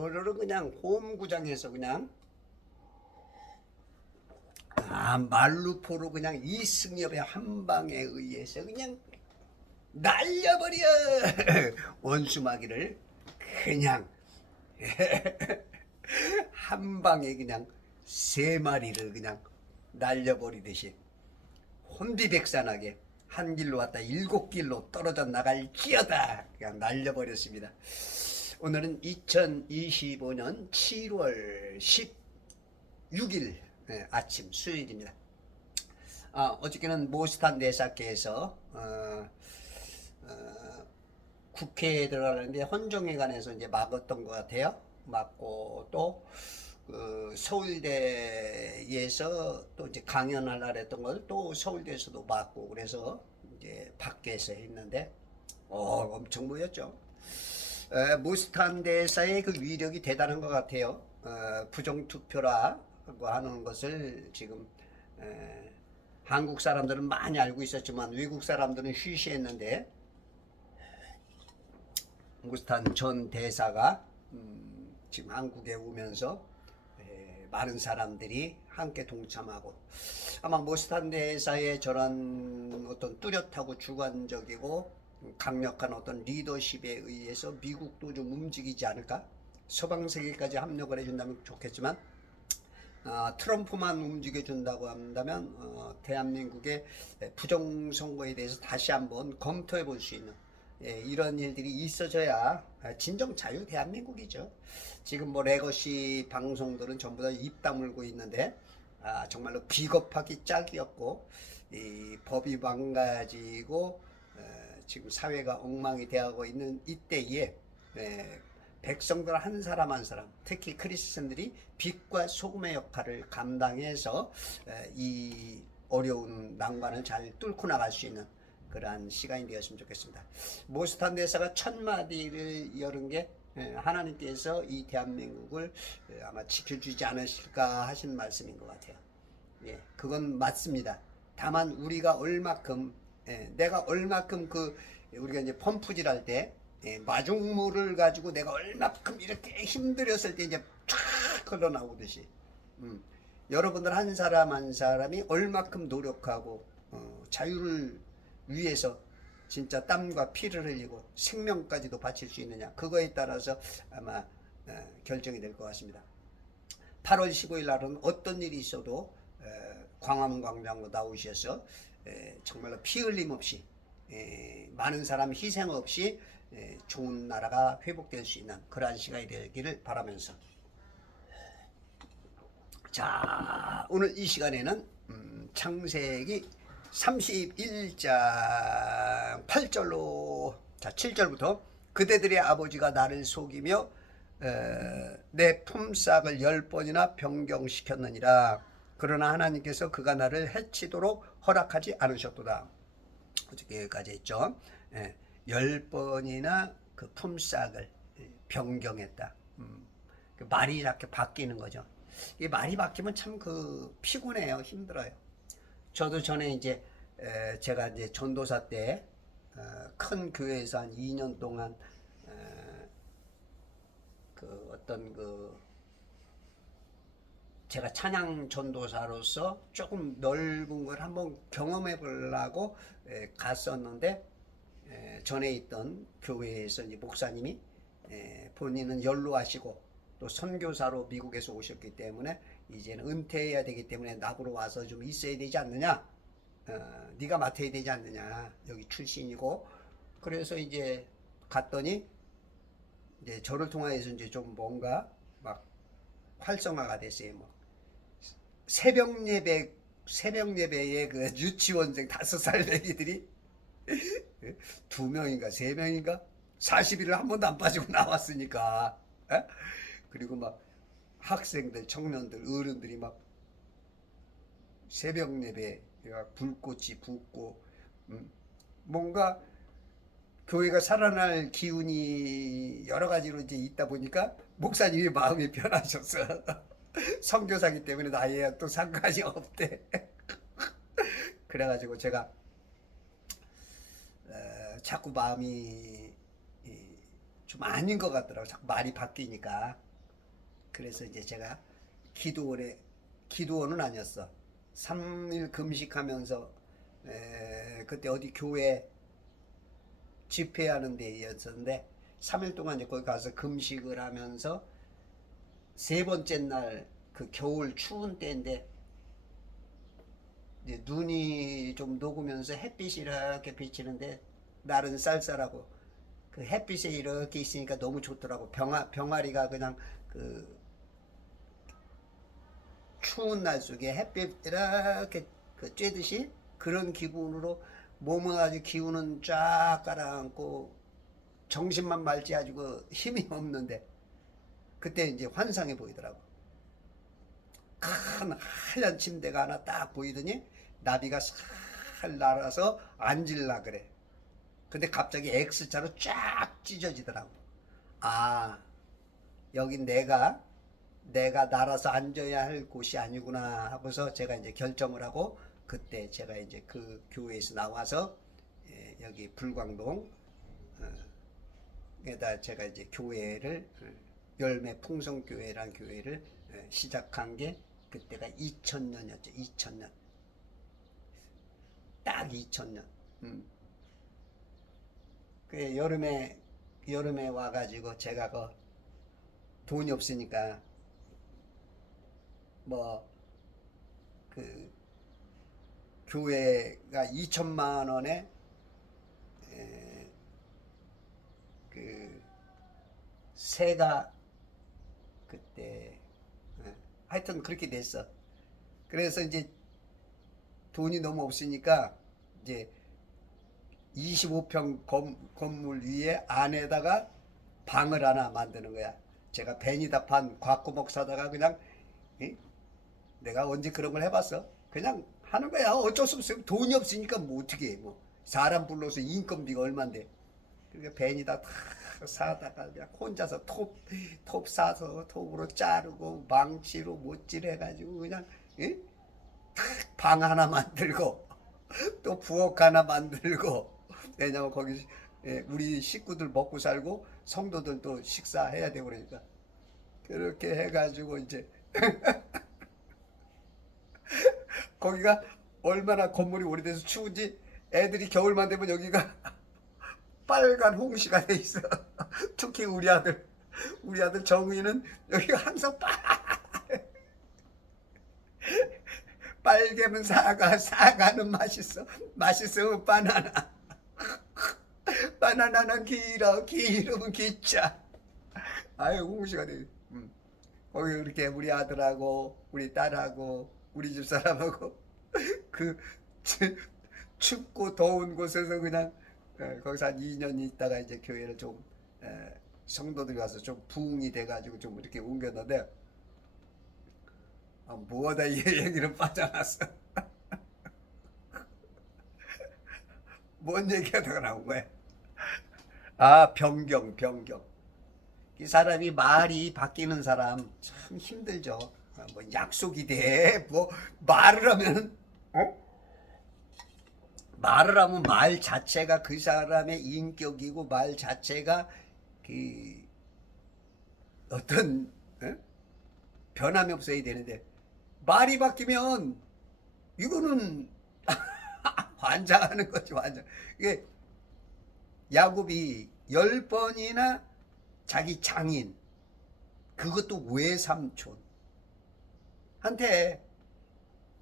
오늘은 그냥 홈구장에서 그냥 말루포로 그냥 이승엽의 한 방에 의해서 그냥 날려버려 원수마귀를 그냥 한 방에 그냥 세 마리를 그냥 날려버리듯이 혼비백산하게 한 길로 왔다 일곱 길로 떨어져 나갈 기어다 그냥 날려버렸습니다. 오늘은 2025년 7월 16일 아침 수요일입니다. 어저께는 모스탄 내사께서 국회에 들어가는데 헌정에 관해서 이제 막았던 것 같아요. 막고 또 서울대에서 또 이제 강연하려 했던 걸 또 서울대에서도 막고 그래서 이제 밖에서 했는데 엄청 모였죠. 모스탄 대사의 그 위력이 대단한 것 같아요. 부정투표라고 하는 것을 지금 한국 사람들은 많이 알고 있었지만 외국 사람들은 쉬쉬했는데 모스탄 전 대사가 지금 한국에 오면서 많은 사람들이 함께 동참하고 아마 모스탄 대사의 저런 어떤 뚜렷하고 주관적이고 강력한 어떤 리더십에 의해서 미국도 좀 움직이지 않을까? 서방 세계까지 합력을 해준다면 좋겠지만 트럼프만 움직여준다고 한다면 대한민국의 부정선거에 대해서 다시 한번 검토해 볼 수 있는 이런 일들이 있어져야 진정 자유 대한민국이죠. 지금 뭐 레거시 방송들은 전부 다 입 다물고 있는데 정말로 비겁하기 짝이었고 이 법이 망가지고 지금 사회가 엉망이 되어가고 있는 이때에 백성들 한 사람 한 사람 특히 크리스천들이 빛과 소금의 역할을 감당해서 이 어려운 난관을 잘 뚫고 나갈 수 있는 그러한 시간이 되었으면 좋겠습니다. 모스탄 대사가 1000마디를 열은 게 하나님께서 이 대한민국을 아마 지켜주지 않으실까 하신 말씀인 것 같아요. 예, 그건 맞습니다. 다만 우리가 얼마큼 내가 얼마큼 우리가 이제 펌프질 할 때 마중물을 가지고 내가 얼마큼 이렇게 힘들었을 때 이제 쫙 흘러나오듯이 여러분들 한 사람 한 사람이 얼마큼 노력하고 자유를 위해서 진짜 땀과 피를 흘리고 생명까지도 바칠 수 있느냐 그거에 따라서 아마 결정이 될 것 같습니다. 8월 15일 날은 어떤 일이 있어도 광화문광장으로 나오셔서 정말로 피 흘림 없이 많은 사람 희생 없이 좋은 나라가 회복될 수 있는 그러한 시간이 되기를 바라면서 자 오늘 이 시간에는 창세기 31장 8절로 자 7절부터 그대들의 아버지가 나를 속이며 내 품삯을 10번이나 변경시켰느니라. 그러나 하나님께서 그가 나를 해치도록 허락하지 않으셨도다. 어저께 여기까지 했죠. 10번이나 그 품삯을 변경했다. 그 말이 이렇게 바뀌는 거죠. 이 말이 바뀌면 참 피곤해요. 힘들어요. 저도 전에 이제 제가 이제 전도사 때 큰 교회에서 한 2년 동안 제가 찬양 전도사로서 조금 넓은 걸 한번 경험해 보려고 갔었는데 전에 있던 교회에서 이제 목사님이 본인은 연로하시고 또 선교사로 미국에서 오셨기 때문에 이제는 은퇴해야 되기 때문에 나보러 와서 좀 있어야 되지 않느냐, 네가 맡아야 되지 않느냐, 여기 출신이고. 그래서 이제 갔더니 이제 저를 통해서 이제 좀 뭔가 막 활성화가 됐어요. 뭐 새벽 예배에 그 유치원생 5살 애기들이 2명인가 3명인가 40일을 한 번도 안 빠지고 나왔으니까. 그리고 막 학생들, 청년들, 어른들이 막 새벽 예배 불꽃이 붙고 뭔가 교회가 살아날 기운이 여러 가지로 이제 있다 보니까 목사님이 마음이 변하셨어. 선교사기 때문에 나이에 또 상관이 없대. 그래가지고 제가 자꾸 마음이 좀 아닌 것 같더라고. 자꾸 말이 바뀌니까. 그래서 이제 제가 기도원은 아니었어. 3일 금식하면서 그때 어디 교회 집회하는 데였었는데 3일 동안 이제 거기 가서 금식을 하면서 세 번째 날 그 겨울 추운 때인데 이제 눈이 좀 녹으면서 햇빛이 이렇게 비치는데 날은 쌀쌀하고 그 햇빛에 이렇게 있으니까 너무 좋더라고. 병아리가 그냥 그 추운 날 속에 햇빛 이렇게 그 쬐듯이 그런 기분으로 몸은 아주 기운은 쫙 깔아앉고 정신만 맑지가지고 힘이 없는데 그때 이제 환상이 보이더라고. 큰 하얀 침대가 하나 딱 보이더니 나비가 살 날아서 앉을라 그래. 근데 갑자기 X자로 쫙 찢어지더라고. 아, 여긴 내가 날아서 앉아야 할 곳이 아니구나 하고서 제가 이제 결정을 하고 그때 제가 이제 그 교회에서 나와서 여기 불광동 에다 제가 이제 교회를 열매 풍성교회란 교회를 시작한 게 그때가 2000년이었죠. 2000년. 딱 2000년. 그 여름에 와가지고 제가 그 돈이 없으니까 뭐 그 교회가 2천만 원에 그 새가 그때 하여튼 그렇게 됐어. 그래서 이제 돈이 너무 없으니까 이제 25평 건물 위에 안에다가 방을 하나 만드는 거야. 제가 베니다 판 곽구목 사다가 그냥 내가 언제 그런 걸 해봤어? 그냥 하는 거야. 어쩔 수 없어요. 돈이 없으니까 뭐 어떻게 해. 뭐 사람 불러서 인건비가 얼만데. 그러니까 베니다 다 사다가 그냥 혼자서 톱 사서 톱으로 자르고 망치로 못질 해가지고 그냥 방 하나 만들고 또 부엌 하나 만들고 왜냐면 거기 우리 식구들 먹고 살고 성도들 또 식사해야 되고 그러니까 그렇게 해가지고 이제 거기가 얼마나 건물이 오래돼서 추운지 애들이 겨울만 되면 여기가 빨간 홍시가 돼 있어. 특히 우리 아들 정의는 여기가 항상 빨개면 사과는 맛있으면 바나나는 길으면 기차. 아유 홍시가 돼. 거기 이렇게 우리 아들하고 우리 딸하고 우리 집 사람하고 그 춥고 더운 곳에서 그냥 거기서 한 2년 있다가 이제 교회를 좀 성도들이 와서 좀 부흥이 돼가지고 좀 이렇게 옮겼는데 뭐하다 이 얘기는 빠져났어. 뭔 얘기하다가 나온 거야? 아 변경. 이 사람이 말이 바뀌는 사람 참 힘들죠. 뭐 약속이 돼. 뭐 말을 하면 말을 하면 말 자체가 그 사람의 인격이고 말 자체가 그 어떤 변함이 없어야 되는데 말이 바뀌면 이거는 환장하는 거지 환장. 이게 야곱이 10번이나 자기 장인 그것도 외삼촌 한테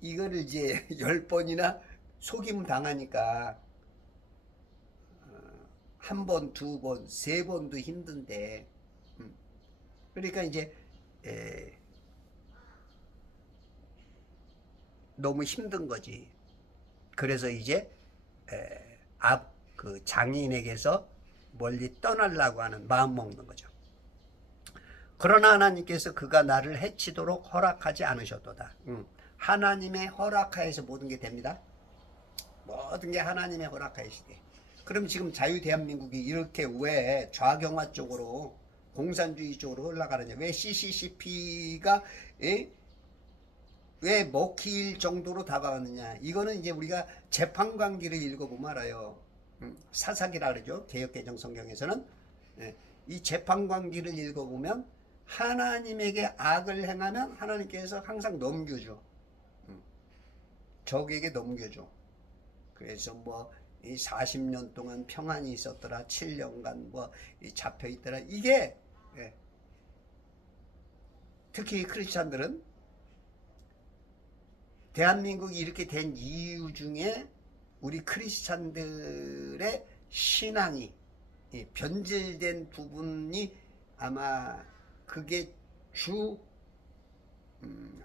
이거를 이제 10번이나 속임 당하니까 한 번, 두 번, 세 번도 힘든데 그러니까 이제 너무 힘든 거지. 그래서 이제 그 장인에게서 멀리 떠나려고 하는 마음 먹는 거죠. 그러나 하나님께서 그가 나를 해치도록 허락하지 않으셨도다. 하나님의 허락하에서 모든 게 됩니다. 모든 게 하나님의 허락하에시대. 그럼 지금 자유 대한민국이 이렇게 왜 좌경화 쪽으로 공산주의 쪽으로 흘러가느냐? 왜 CCCP가 왜 먹힐 정도로 다가왔느냐? 이거는 이제 우리가 재판관기를 읽어보면 알아요. 사사기라 그러죠. 개혁개정 성경에서는 이 재판관기를 읽어보면 하나님에게 악을 행하면 하나님께서 항상 넘겨줘. 적에게 넘겨줘. 그래서 뭐 이 40년 동안 평안이 있었더라, 7년간 뭐 잡혀 있더라. 이게 특히 크리스찬들은 대한민국이 이렇게 된 이유 중에 우리 크리스찬들의 신앙이 변질된 부분이 아마 그게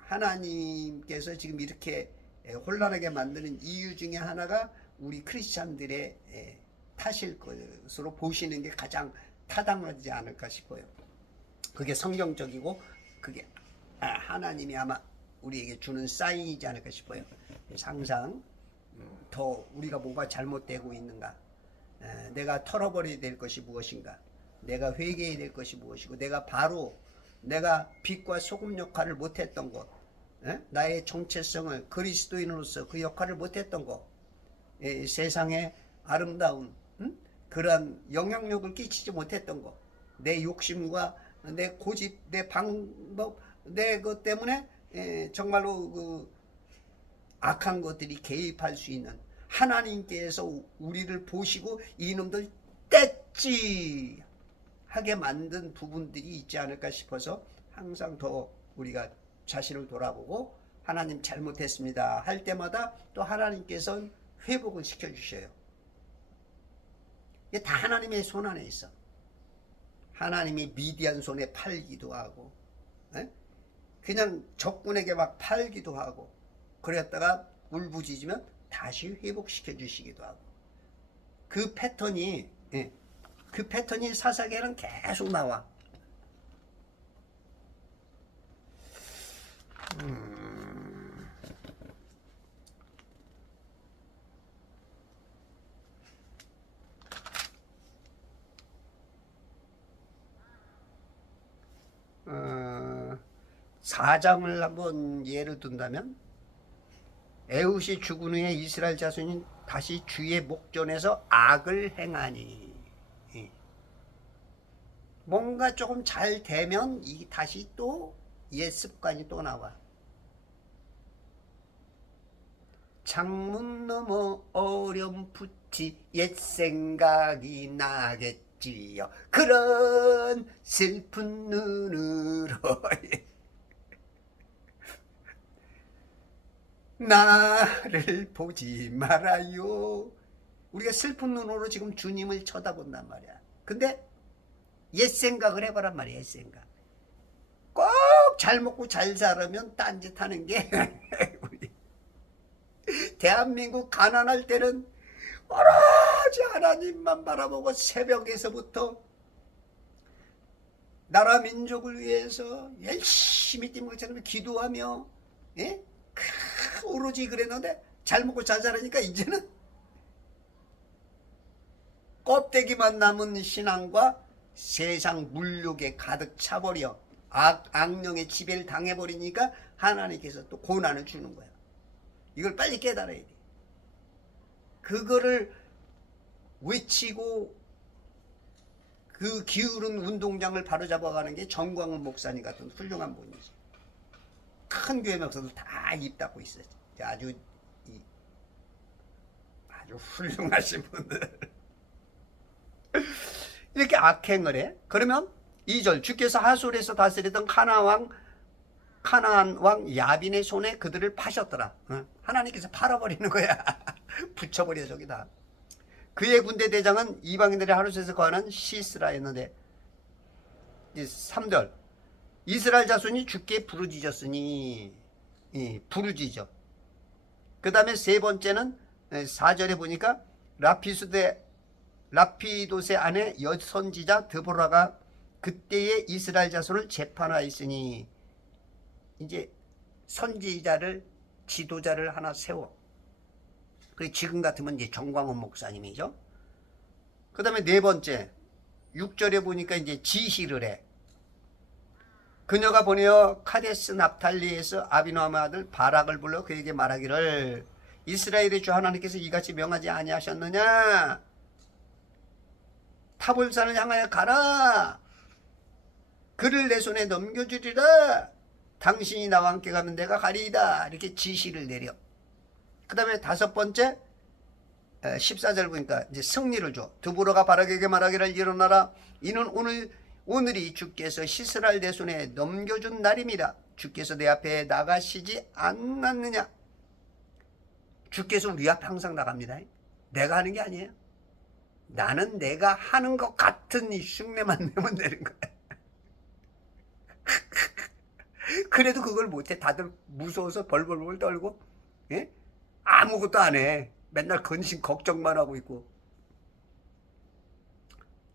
하나님께서 지금 이렇게 혼란하게 만드는 이유 중에 하나가 우리 크리스찬들의 탓일 것으로 보시는 게 가장 타당하지 않을까 싶어요. 그게 성경적이고 그게 하나님이 아마 우리에게 주는 사인이지 않을까 싶어요. 항상 더 우리가 뭐가 잘못되고 있는가, 내가 털어버려야 될 것이 무엇인가, 내가 회개해야 될 것이 무엇이고, 내가 바로 내가 빛과 소금 역할을 못했던 것, 나의 정체성을 그리스도인으로서 그 역할을 못했던 것, 세상에 아름다운 그러한 영향력을 끼치지 못했던 것, 내 욕심과 내 고집, 내 방법, 내 것 때문에 정말로 그 악한 것들이 개입할 수 있는, 하나님께서 우리를 보시고 이놈들 뗐지 하게 만든 부분들이 있지 않을까 싶어서 항상 더 우리가 자신을 돌아보고 하나님 잘못했습니다 할 때마다 또 하나님께서는 회복을 시켜주셔요. 이게 다 하나님의 손 안에 있어. 하나님이 미디안 손에 팔기도 하고 그냥 적군에게 막 팔기도 하고, 그랬다가 울부짖으면 다시 회복시켜 주시기도 하고, 그 패턴이 사사기에는 계속 나와. 사장을 한번 예를 든다면, 에훗이 죽은 후에 이스라엘 자손이 다시 주의 목전에서 악을 행하니, 뭔가 조금 잘 되면 이 다시 또 옛 습관이 또 나와. 창문 너머 어렴풋이 옛 생각이 나겠지요. 그런 슬픈 눈으로 나를 보지 말아요. 우리가 슬픈 눈으로 지금 주님을 쳐다본단 말이야. 근데 옛 생각을 해보란 말이야. 옛 생각. 꼭 잘 먹고 잘 살으면 딴짓하는 게 우리 대한민국 가난할 때는 오로지 하나님만 바라보고 새벽에서부터 나라 민족을 위해서 열심히 띠먹처럼 기도하며 오로지 그랬는데 잘 먹고 잘 살으니까 이제는 껍데기만 남은 신앙과 세상 물욕에 가득 차버려 악령의 지배를 당해버리니까 하나님께서 또 고난을 주는 거야. 이걸 빨리 깨달아야 돼. 그거를 외치고 그 기울은 운동장을 바로잡아가는 게 정광훈 목사님 같은 훌륭한 분이지. 큰 교회 목사들 다 입 닫고 있어요. 아주 훌륭하신 분들. 이렇게 악행을 해. 그러면 2절, 주께서 하솔에서 다스리던 카나안 왕 야빈의 손에 그들을 파셨더라. 하나님께서 팔아버리는 거야. 붙여버려 저기다. 그의 군대 대장은 이방인들의 하루셋에서 거하는 시스라였는데, 3절, 이스라엘 자손이 주께 부르짖었으니, 부르짖어. 그 다음에 세 번째는 4절에 보니까 라피도세 아내 여선지자 드보라가 그때의 이스라엘 자손을 재판하였으니, 이제 선지자를, 지도자를 하나 세워. 그리고 지금 같으면 이제 정광훈 목사님이죠. 그 다음에 네 번째 6절에 보니까 이제 지시를 해. 그녀가 보내어 카데스 납탈리에서 아비노함의 아들 바락을 불러 그에게 말하기를, 이스라엘의 주 하나님께서 이같이 명하지 아니하셨느냐? 타볼산을 향하여 가라. 그를 내 손에 넘겨주리라. 당신이 나와 함께 가면 내가 가리이다. 이렇게 지시를 내려. 그 다음에 다섯 번째 14절 보니까 이제 승리를 줘. 드보라가 바락에게 말하기를 일어나라. 이는 오늘이 주께서 시스라를 내 손에 넘겨준 날임이라. 주께서 내 앞에 나가시지 않았느냐. 주께서 우리 앞에 항상 나갑니다. 내가 하는 게 아니에요. 나는 내가 하는 것 같은 이 흉내만 내면 되는 거야. 그래도 그걸 못해. 다들 무서워서 벌벌벌 떨고, 예? 아무것도 안 해. 맨날 근심 걱정만 하고 있고.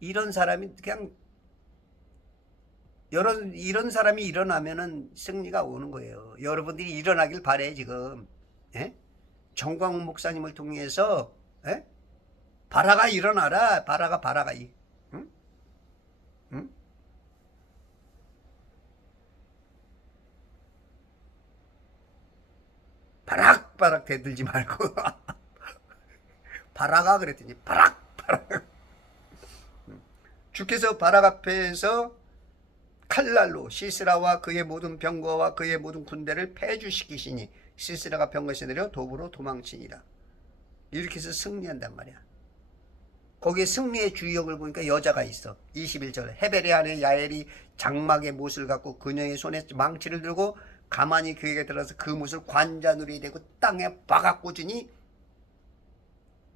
이런 사람이 그냥 이런 사람이 일어나면은 승리가 오는 거예요. 여러분들이 일어나길 바래 지금. 예? 정광훈 목사님을 통해서, 예? 바라가 일어나라. 바라가 응? 응? 바락 대들지 말고 바라가 그랬더니 바락. 주께서 바락 앞에서 칼날로 시스라와 그의 모든 병거와 그의 모든 군대를 패주시키시니 시스라가 병거에서 내려 도부로 도망치니라. 이렇게 해서 승리한단 말이야. 거기에 승리의 주역을 보니까 여자가 있어. 21절 헤벨의 아내 야엘이 장막의 못을 갖고 그녀의 손에 망치를 들고 가만히 그에게 들어서 그 못을 관자놀이 대고 땅에 박아 꽂으니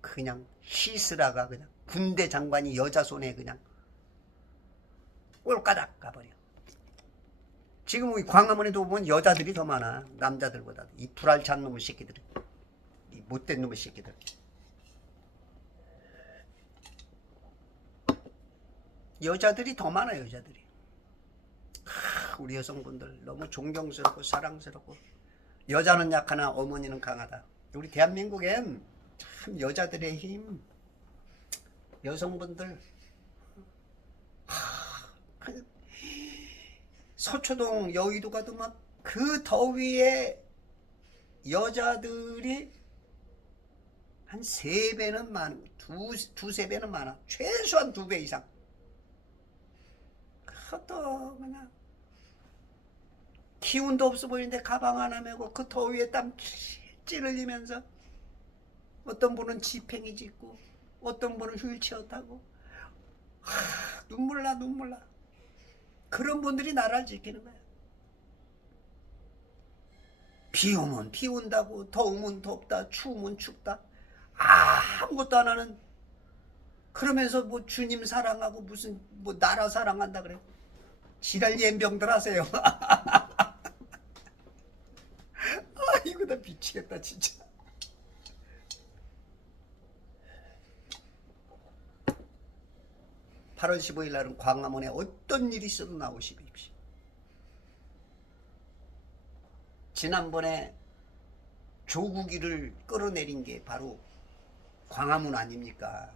그냥 시스라가 그냥 군대 장관이 여자 손에 그냥 꼴까닥 가버려. 지금 우리 광화문에도 보면 여자들이 더 많아. 남자들보다. 이 불알찬 놈의 새끼들, 이 못된 놈의 새끼들. 여자들이 더 많아. 여자들이. 우리 여성분들 너무 존경스럽고 사랑스럽고. 여자는 약하나 어머니는 강하다. 우리 대한민국엔 참 여자들의 힘, 여성분들, 서초동 여의도 가도 막 그 더위에 여자들이 한 3배는 많아. 두세 배는 많아. 최소한 2배 이상. 그것도 그냥 기운도 없어 보이는데 가방 하나 메고 그 더위에 땀 찔 흘리면서 어떤 분은 지팽이 짚고 어떤 분은 휠체어 타고 눈물 나. 그런 분들이 나라를 지키는 거야. 비 오면 비 온다고, 더우면 덥다, 추우면 춥다. 아무것도 안 하는, 그러면서 뭐 주님 사랑하고 무슨 뭐 나라 사랑한다 그래. 지랄 연병들 하세요. 이거 나 미치겠다 진짜. (8월 15일) 날은 광화문에 어떤 일이 있어도 나오십시오. 지난번에 조국이를 끌어내린 게 바로 광화문 아닙니까?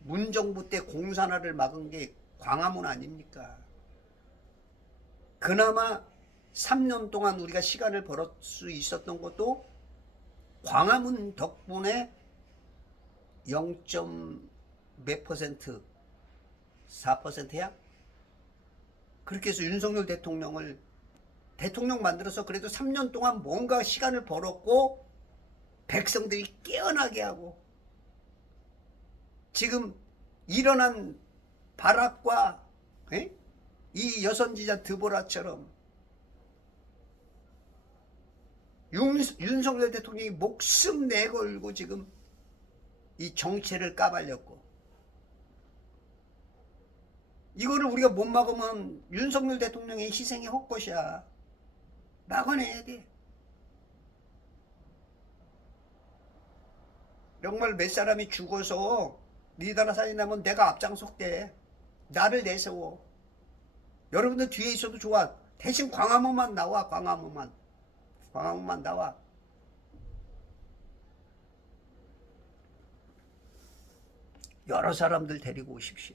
문정부 때 공산화를 막은 게 광화문 아닙니까? 그나마 3년 동안 우리가 시간을 벌을 수 있었던 것도 광화문 덕분에 0. 몇 %, 4%야? 그렇게 해서 윤석열 대통령을 대통령 만들어서 그래도 3년 동안 뭔가 시간을 벌었고 백성들이 깨어나게 하고 지금 일어난 바락과 이 여선지자 드보라처럼 윤석열 대통령이 목숨 내걸고 지금 이 정체를 까발렸고, 이거를 우리가 못 막으면 윤석열 대통령의 희생이 헛것이야. 막아내야 돼. 정말 몇 사람이 죽어서 니다나 살인하면 내가 앞장설게. 나를 내세워. 여러분들 뒤에 있어도 좋아. 대신 광화문만 나와. 광화문만 나와. 여러 사람들 데리고 오십시오.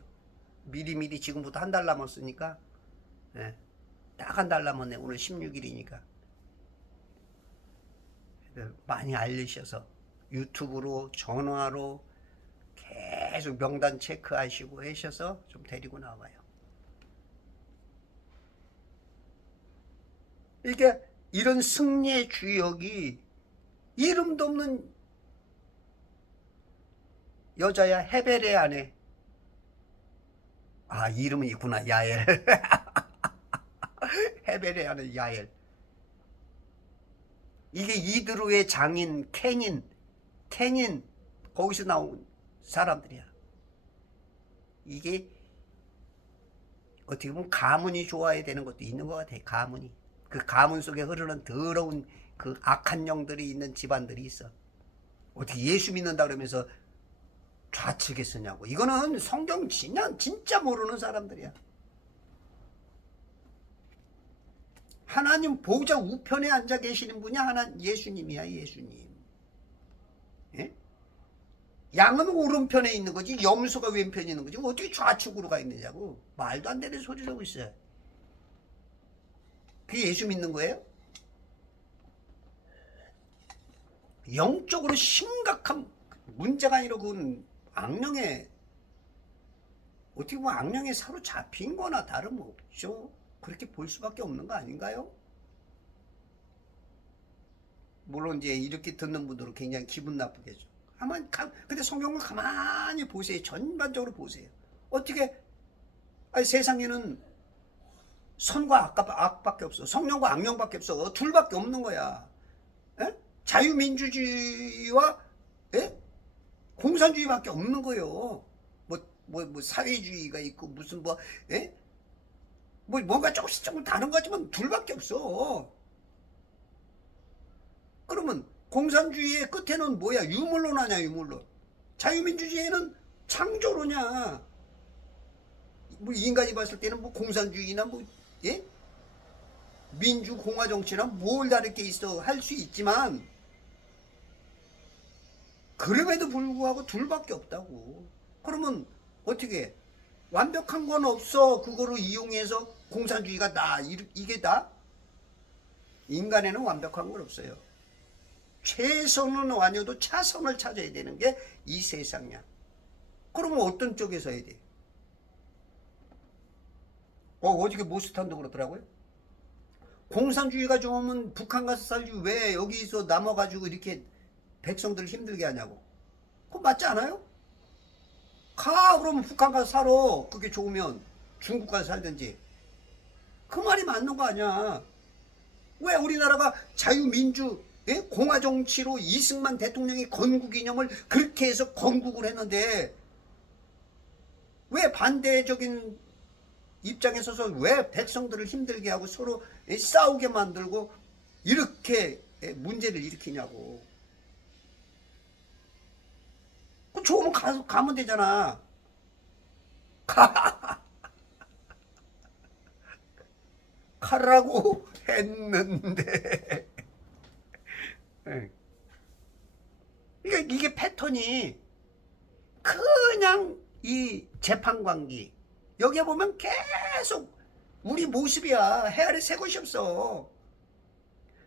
미리미리 지금부터 한 달 남았으니까, 딱 한 달 남았네. 오늘 16일이니까 많이 알리셔서 유튜브로, 전화로 계속 명단 체크하시고 하셔서 좀 데리고 나와요. 이게 이런 승리의 주역이 이름도 없는 여자야. 헤벨의 아내. 아, 이름은 있구나. 야엘. 헤벨의 아내 야엘. 이게 이드로의 장인 케닌 거기서 나온 사람들이야. 이게 어떻게 보면 가문이 좋아야 되는 것도 있는 것 같아. 가문이. 그 가문 속에 흐르는 더러운 그 악한 영들이 있는 집안들이 있어. 어떻게 예수 믿는다 그러면서 좌측에 쓰냐고. 이거는 성경 진짜 모르는 사람들이야. 하나님 보좌 우편에 앉아 계시는 분이 예수님이야. 예수님. 예? 양은 오른편에 있는 거지 염소가 왼편에 있는 거지 어떻게 좌측으로 가 있느냐고. 말도 안 되는 소리를 하고 있어요. 그게 예수 믿는 거예요? 영적으로 심각한 문제가 아니라 그건 악령에 어떻게 보면 악령에 사로잡힌 거나 다름없죠. 그렇게 볼 수밖에 없는 거 아닌가요? 물론 이제 이렇게 듣는 분들은 굉장히 기분 나쁘겠죠. 근데 성경을 가만히 보세요. 전반적으로 보세요. 어떻게 세상에는 선과 악밖에 없어. 성령과 악령밖에 없어. 둘밖에 없는 거야. 에? 자유민주주의와 공산주의밖에 없는 거예요. 뭐 사회주의가 있고 무슨 뭔가 조금 다른 거지만 둘밖에 없어. 그러면 공산주의의 끝에는 뭐야? 유물론하냐, 유물론. 자유민주주의에는 창조로냐. 뭐 인간이 봤을 때는 뭐 공산주의나 민주공화 정치나 뭘 다를 게 있어 할 수 있지만 그럼에도 불구하고 둘밖에 없다고. 그러면 어떻게 완벽한 건 없어. 그거를 이용해서 공산주의가 이게 다? 인간에는 완벽한 건 없어요. 최선은 아니어도 차선을 찾아야 되는 게 이 세상이야. 그러면 어떤 쪽에 서야 돼? 어저께 모스탄도 그렇더라고요. 공산주의가 좋으면 북한 가서 살지 왜 여기서 남아가지고 이렇게 백성들 힘들게 하냐고. 그거 맞지 않아요? 그러면 북한 가서 살아. 그게 좋으면 중국 가서 살든지. 그 말이 맞는 거 아니야. 왜 우리나라가 자유민주 공화 정치로 이승만 대통령이 건국 이념을 그렇게 해서 건국을 했는데 왜 반대적인 입장에 서서 왜 백성들을 힘들게 하고 서로 싸우게 만들고 이렇게 문제를 일으키냐고. 좋으면 가면 되잖아. 가라고 했는데. 이게 패턴이 그냥 이 재판관기 여기에 보면 계속 우리 모습이야. 헤아려 새 것이 없어.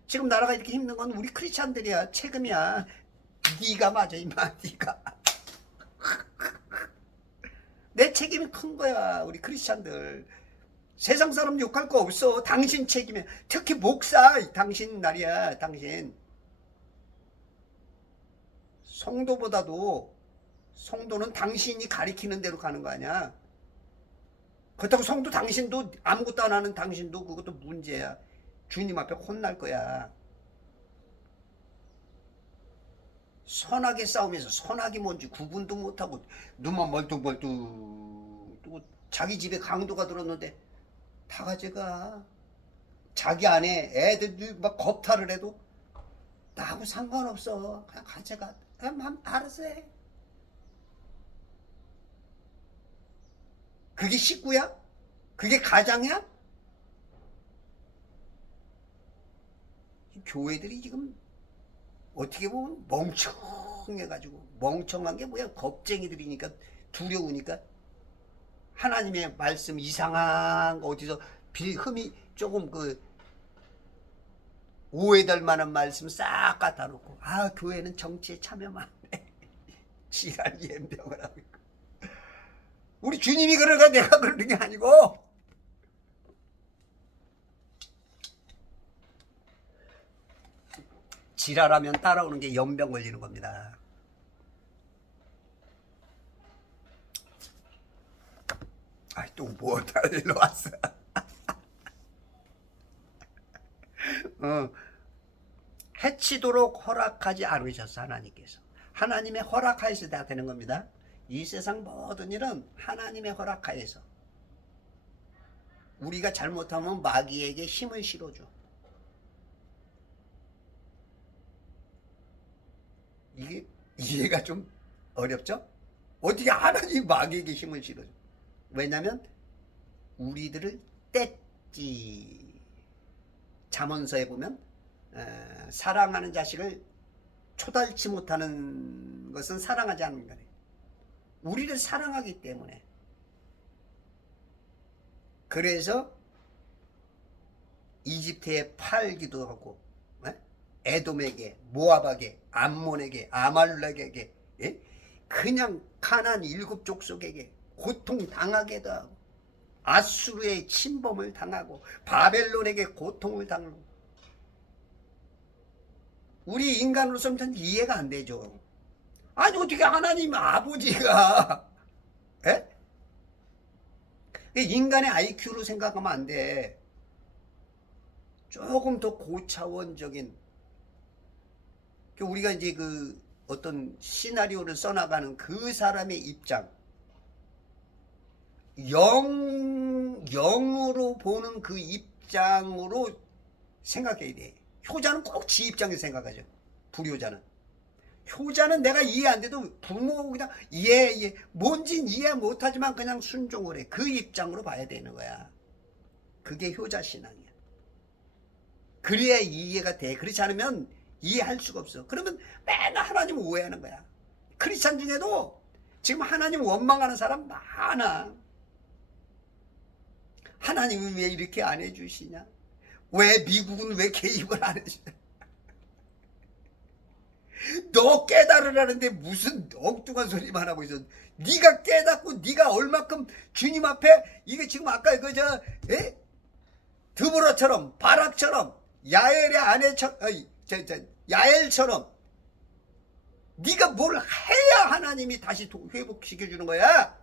지금 나라가 이렇게 힘든 건 우리 크리스찬들이야. 책임이야. 네가 맞아 임마. 네가. 내 책임이 큰 거야. 우리 크리스찬들. 세상 사람 욕할 거 없어. 당신 책임이야. 특히 목사 당신 날이야. 당신. 성도는 당신이 가리키는 대로 가는 거 아니야. 그렇다고 성도 당신도 아무것도 안 하는 당신도 그것도 문제야. 주님 앞에 혼날 거야. 선하게 싸우면서 선악이 뭔지 구분도 못하고 눈만 멀뚱멀뚱 또 자기 집에 강도가 들었는데 다 가져가. 자기 안에 애들 막 겁탈을 해도 나하고 상관없어. 그냥 가져가. 그냥 알아서 해. 그게 식구야? 그게 가장이야? 교회들이 지금 어떻게 보면 멍청해가지고, 멍청한 게 뭐야? 겁쟁이들이니까, 두려우니까 하나님의 말씀 이상한 거 어디서 흠이 조금 오해될 만한 말씀 싹 갖다 놓고, 교회는 정치에 참여만 해. 지랄 연병을 하고 있고. 우리 주님이 그러가 내가 그러는 게 아니고, 지랄하면 따라오는 게 연병 걸리는 겁니다. 아, 또 뭐 달리러 왔어. 해치도록 허락하지 않으셨어, 하나님께서. 하나님의 허락하에서 다 되는 겁니다. 이 세상 모든 일은 하나님의 허락하에서. 우리가 잘못하면 마귀에게 힘을 실어줘. 이게 이해가 좀 어렵죠? 어떻게 하나님 마귀에게 힘을 실어줘? 왜냐면 우리들을 뗐지. 잠언서에 보면 사랑하는 자식을 초달치 못하는 것은 사랑하지 않는 거래. 우리를 사랑하기 때문에. 그래서 이집트에 팔기도 하고, 에돔에게, 모압에게, 암몬에게, 아말렉에게, 그냥 가나안 7족속에게 고통당하게도 하고, 아수르의 침범을 당하고, 바벨론에게 고통을 당하고. 우리 인간으로서는 전 이해가 안 되죠. 아니 어떻게 하나님 아버지가 인간의 IQ로 생각하면 안 돼. 조금 더 고차원적인, 우리가 이제 그 어떤 시나리오를 써나가는 그 사람의 입장, 영으로 보는 그 입장으로 생각해야 돼. 효자는 꼭 지 입장에서 생각하죠. 불효자는. 효자는 내가 이해 안 돼도 부모 그냥 이해 뭔진 이해 못하지만 그냥 순종을 해. 그 입장으로 봐야 되는 거야. 그게 효자 신앙이야. 그래야 이해가 돼. 그렇지 않으면 이해할 수가 없어. 그러면 맨날 하나님을 오해하는 거야. 크리스찬 중에도 지금 하나님 원망하는 사람 많아. 하나님은 왜 이렇게 안 해주시냐? 왜 미국은 왜 개입을 안 해주냐? 너 깨달으라는데 무슨 엉뚱한 소리만 하고 있어. 네가 깨닫고 네가 얼마큼 주님 앞에, 이게 지금 아까 그저 드보라처럼 바락처럼 야엘의 아내처럼 야엘처럼 네가 뭘 해야 하나님이 다시 회복시켜주는 거야.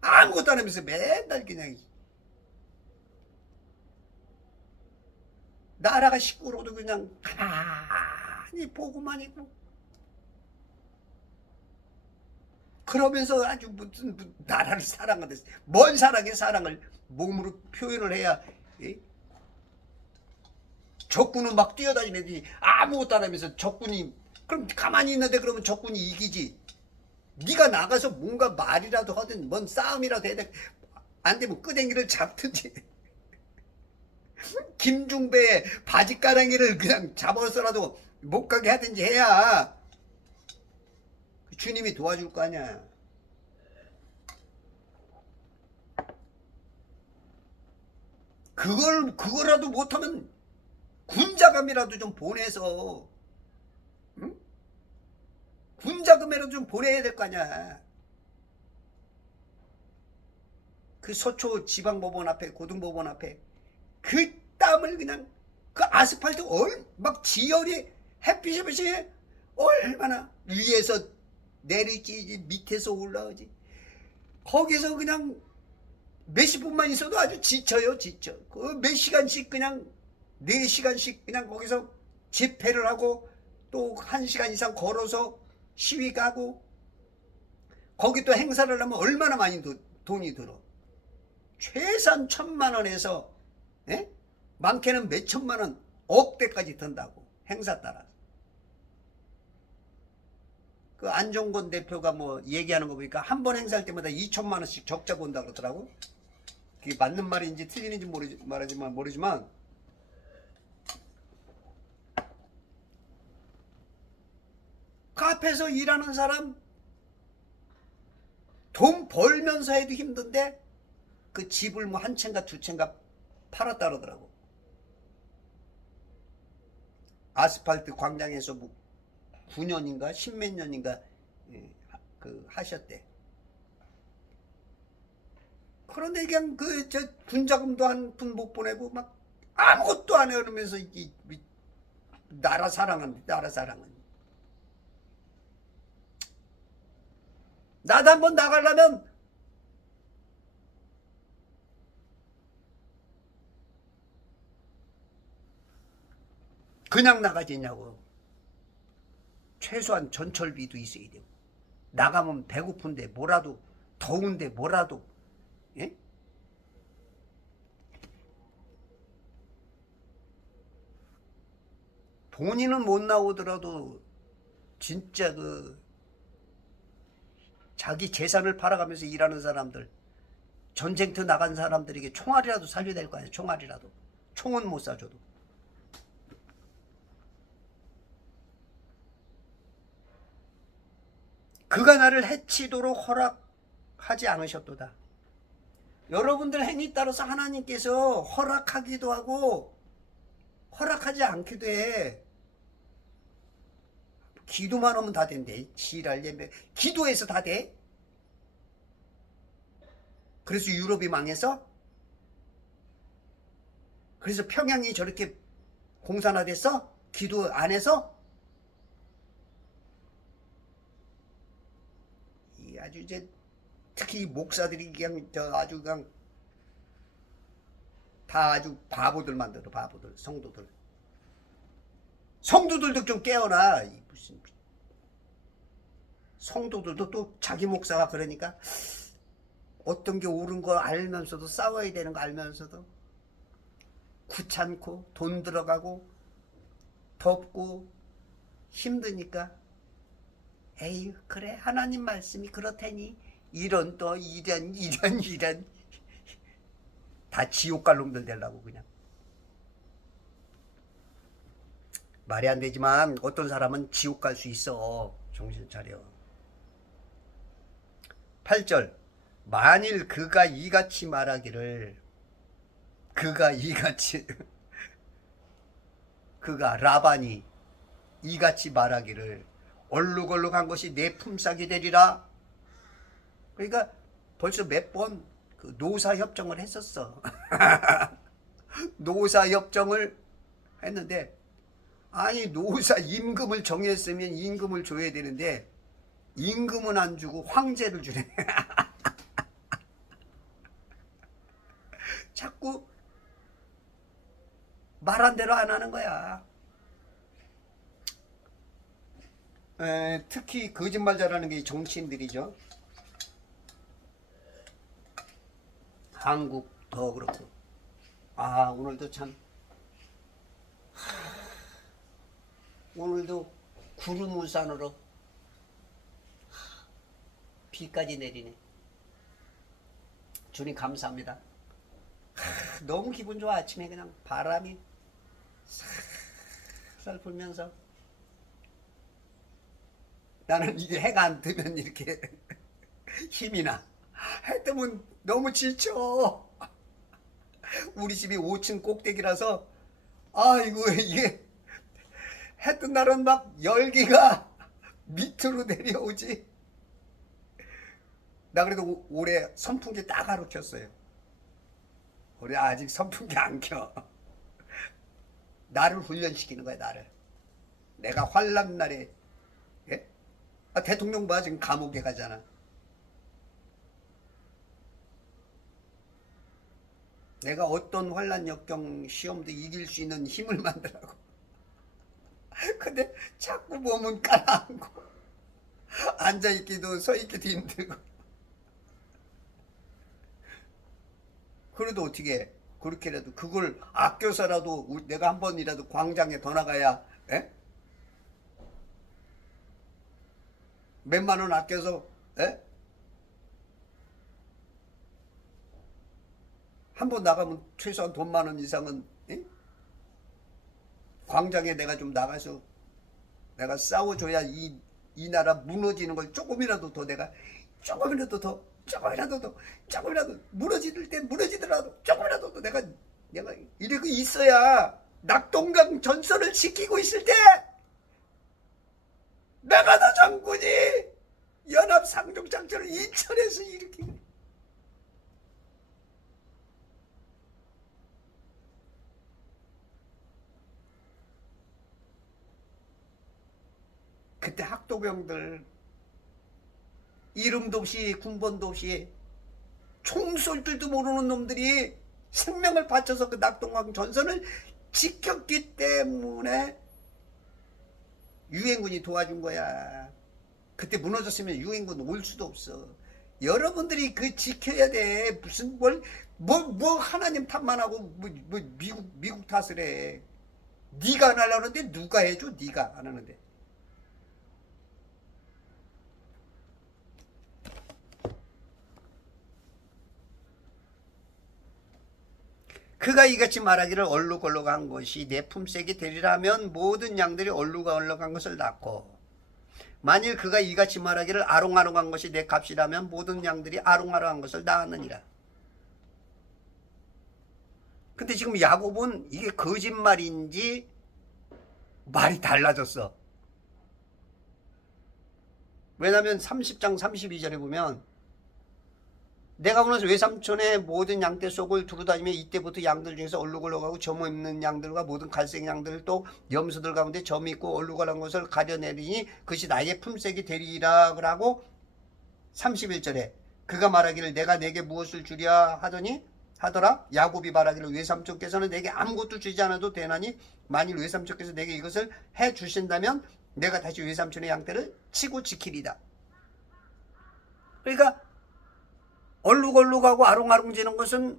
아무것도 안 하면서 맨날 그냥 나라가 시끄러워도 그냥 가만히 보고만 있고, 그러면서 아주 무슨 나라를 사랑하듯이, 뭔 사랑의 사랑을 몸으로 표현을 해야 적군은 막 뛰어다니는데 아무것도 안 하면서 적군이, 그럼 가만히 있는데 그러면 적군이 이기지. 네가 나가서 뭔가 말이라도 하든 뭔 싸움이라도 해야 돼. 안 되면 끄댕이를 잡든지 김중배의 바지가랑이를 그냥 잡아서라도 못 가게 하든지 해야 주님이 도와줄 거 아니야. 그거라도 못하면 군자금이라도 좀 보내서, 응? 군자금이라도 좀 보내야 될 거 아니야. 그 서초 지방법원 앞에, 고등법원 앞에 그 땀을 그냥, 그 아스팔트 막 지열이 햇빛이 얼마나 위에서 내리지 밑에서 올라오지. 거기서 그냥 몇십 분만 있어도 아주 지쳐요. 지쳐. 그 몇 시간씩 그냥 4시간씩 그냥 거기서 집회를 하고 또 1시간 이상 걸어서 시위 가고, 거기 또 행사를 하면 얼마나 많이 돈이 들어. 최소한 1,000만 원에서 많게는 몇 천만 원, 억대까지 든다고, 행사 따라서. 그 안종건 대표가 뭐 얘기하는 거 보니까 한 번 행사할 때마다 2천만 원씩 적자 본다 그러더라고. 그게 맞는 말인지 틀리는지 모르지만 그 앞에서 일하는 사람 돈 벌면서 해도 힘든데 그 집을 뭐 한 채인가 두 채인가 팔았다 그러더라고. 아스팔트 광장에서 뭐 9년인가 10몇 년인가 그 하셨대. 그런데 그냥 군자금도 한 푼 못 보내고 막 아무것도 안 해 그러면서 나라 사랑은 나라 사랑은. 나도 한번 나가려면 그냥 나가지냐고. 최소한 전철비도 있어야 되고, 나가면 배고픈데 뭐라도, 더운데 뭐라도, 예? 본인은 못 나오더라도 진짜 그 자기 재산을 팔아가면서 일하는 사람들, 전쟁터 나간 사람들에게 총알이라도 살려야 될 거 아니야. 총알이라도. 총은 못 사줘도. 그가 나를 해치도록 허락하지 않으셨도다. 여러분들 행위 따라서 하나님께서 허락하기도 하고 허락하지 않기도 해. 기도만 하면 다 된대. 지랄 예배. 기도해서 다 돼? 그래서 유럽이 망해서? 그래서 평양이 저렇게 공산화됐어? 기도 안 해서? 이 아주 이제 특히 목사들이 그냥 아주 그냥 다 아주 바보들 만들어. 바보들, 성도들. 성도들도 좀 깨어나. 무슨 성도들도 또 자기 목사가 그러니까 어떤 게 옳은 거 알면서도, 싸워야 되는 거 알면서도 귀찮고 돈 들어가고 덥고 힘드니까 에이 그래 하나님 말씀이 그렇다니 이런 또 이런 다 지옥 갈 놈들 되려고 그냥. 말이 안 되지만 어떤 사람은 지옥 갈 수 있어. 정신 차려. 8절 만일 그가 이같이 말하기를, 그가 이같이 그가 라반이 이같이 말하기를 얼룩얼룩한 것이 내 품삯이 되리라. 그러니까 벌써 몇 번 그 노사협정을 했었어. 노사협정을 했는데, 아니 노사 임금을 정했으면 임금을 줘야 되는데 임금은 안 주고 황제를 주네. 자꾸 말한 대로 안 하는 거야. 특히 거짓말 잘하는 게 정치인들이죠. 한국 더 그렇고. 아 오늘도 참 오늘도 구름 우산으로 비까지 내리네. 주님 감사합니다. 너무 기분 좋아. 아침에 그냥 바람이 살살 불면서. 나는 이게 해가 안 뜨면 이렇게 힘이 나. 해 뜨면 너무 지쳐. 우리 집이 5층 꼭대기라서 아이고 이게 해 뜬 날은 막 열기가 밑으로 내려오지. 나 그래도 올해 선풍기 딱 하루 켰어요. 올해 아직 선풍기 안 켜. 나를 훈련시키는 거야. 나를. 내가 환란 날에, 예? 대통령 봐 지금 감옥에 가잖아. 내가 어떤 환란 역경 시험도 이길 수 있는 힘을 만들라고. 근데 자꾸 몸은 가라앉고 앉아있기도 서있기도 힘들고. 그래도 어떻게 해? 그렇게라도 그걸 아껴서라도 내가 한 번이라도 광장에 더 나가야, 에? 몇만 원 아껴서, 에? 한 번 나가면 최소한 돈 10,000원 이상은, 에? 광장에 내가 좀 나가서 내가 싸워줘야 이 나라 무너지는 걸 조금이라도 더 내가 조금이라도 무너질 때 무너지더라도 조금이라도 더 내가 이러고 있어야 낙동강 전선을 지키고 있을 때 메가더 장군이 연합 상륙작전을 인천에서 일으키고. 그때 학도병들 이름도 없이 군번도 없이 총 쏠 줄도 모르는 놈들이 생명을 바쳐서 그 낙동강 전선을 지켰기 때문에 유엔군이 도와준 거야. 그때 무너졌으면 유엔군 올 수도 없어. 여러분들이 그 지켜야 돼. 무슨 뭐 하나님 탓만 하고 뭐 미국 탓을 해. 네가 안 하려는데 누가 해줘? 네가 안 하는데. 그가 이같이 말하기를 얼룩얼룩한 것이 내 품삯이 되리라면 모든 양들이 얼룩얼룩한 것을 낳고, 만일 그가 이같이 말하기를 아롱아롱한 것이 내 값이라면 모든 양들이 아롱아롱한 것을 낳았느니라. 근데 지금 야곱은 이게 거짓말인지 말이 달라졌어. 왜냐하면 30장 32절에 보면 내가 오늘 외삼촌의 모든 양떼 속을 두루다니며 이때부터 양들 중에서 얼룩얼룩하고 점 없는 양들과 모든 갈색 양들 또 염소들 가운데 점이 있고 얼룩얼룩한 것을 가려내리니 그것이 나의 품삯이 되리라 하고 31절에 그가 말하기를 내가 내게 무엇을 주랴 하더라. 야곱이 말하기를 외삼촌께서는 내게 아무것도 주지 않아도 되나니 만일 외삼촌께서 내게 이것을 해 주신다면 내가 다시 외삼촌의 양떼를 치고 지키리다. 그러니까 얼룩얼룩하고 아롱아롱지는 것은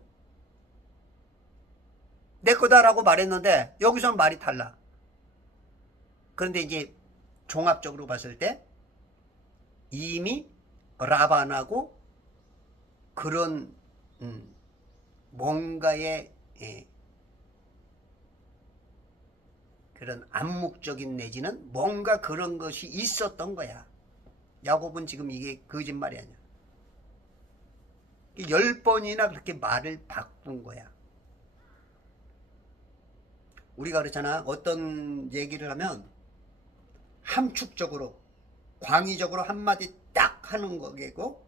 내 거다라고 말했는데 여기서는 말이 달라. 그런데 이제 종합적으로 봤을 때 이미 라반하고 그런 뭔가의 그런 암묵적인 내지는 뭔가 그런 것이 있었던 거야. 야곱은 지금 이게 거짓말이 아니야. 10번이나 그렇게 말을 바꾼 거야. 우리가 그렇잖아. 어떤 얘기를 하면 함축적으로 광의적으로 한마디 딱 하는 거고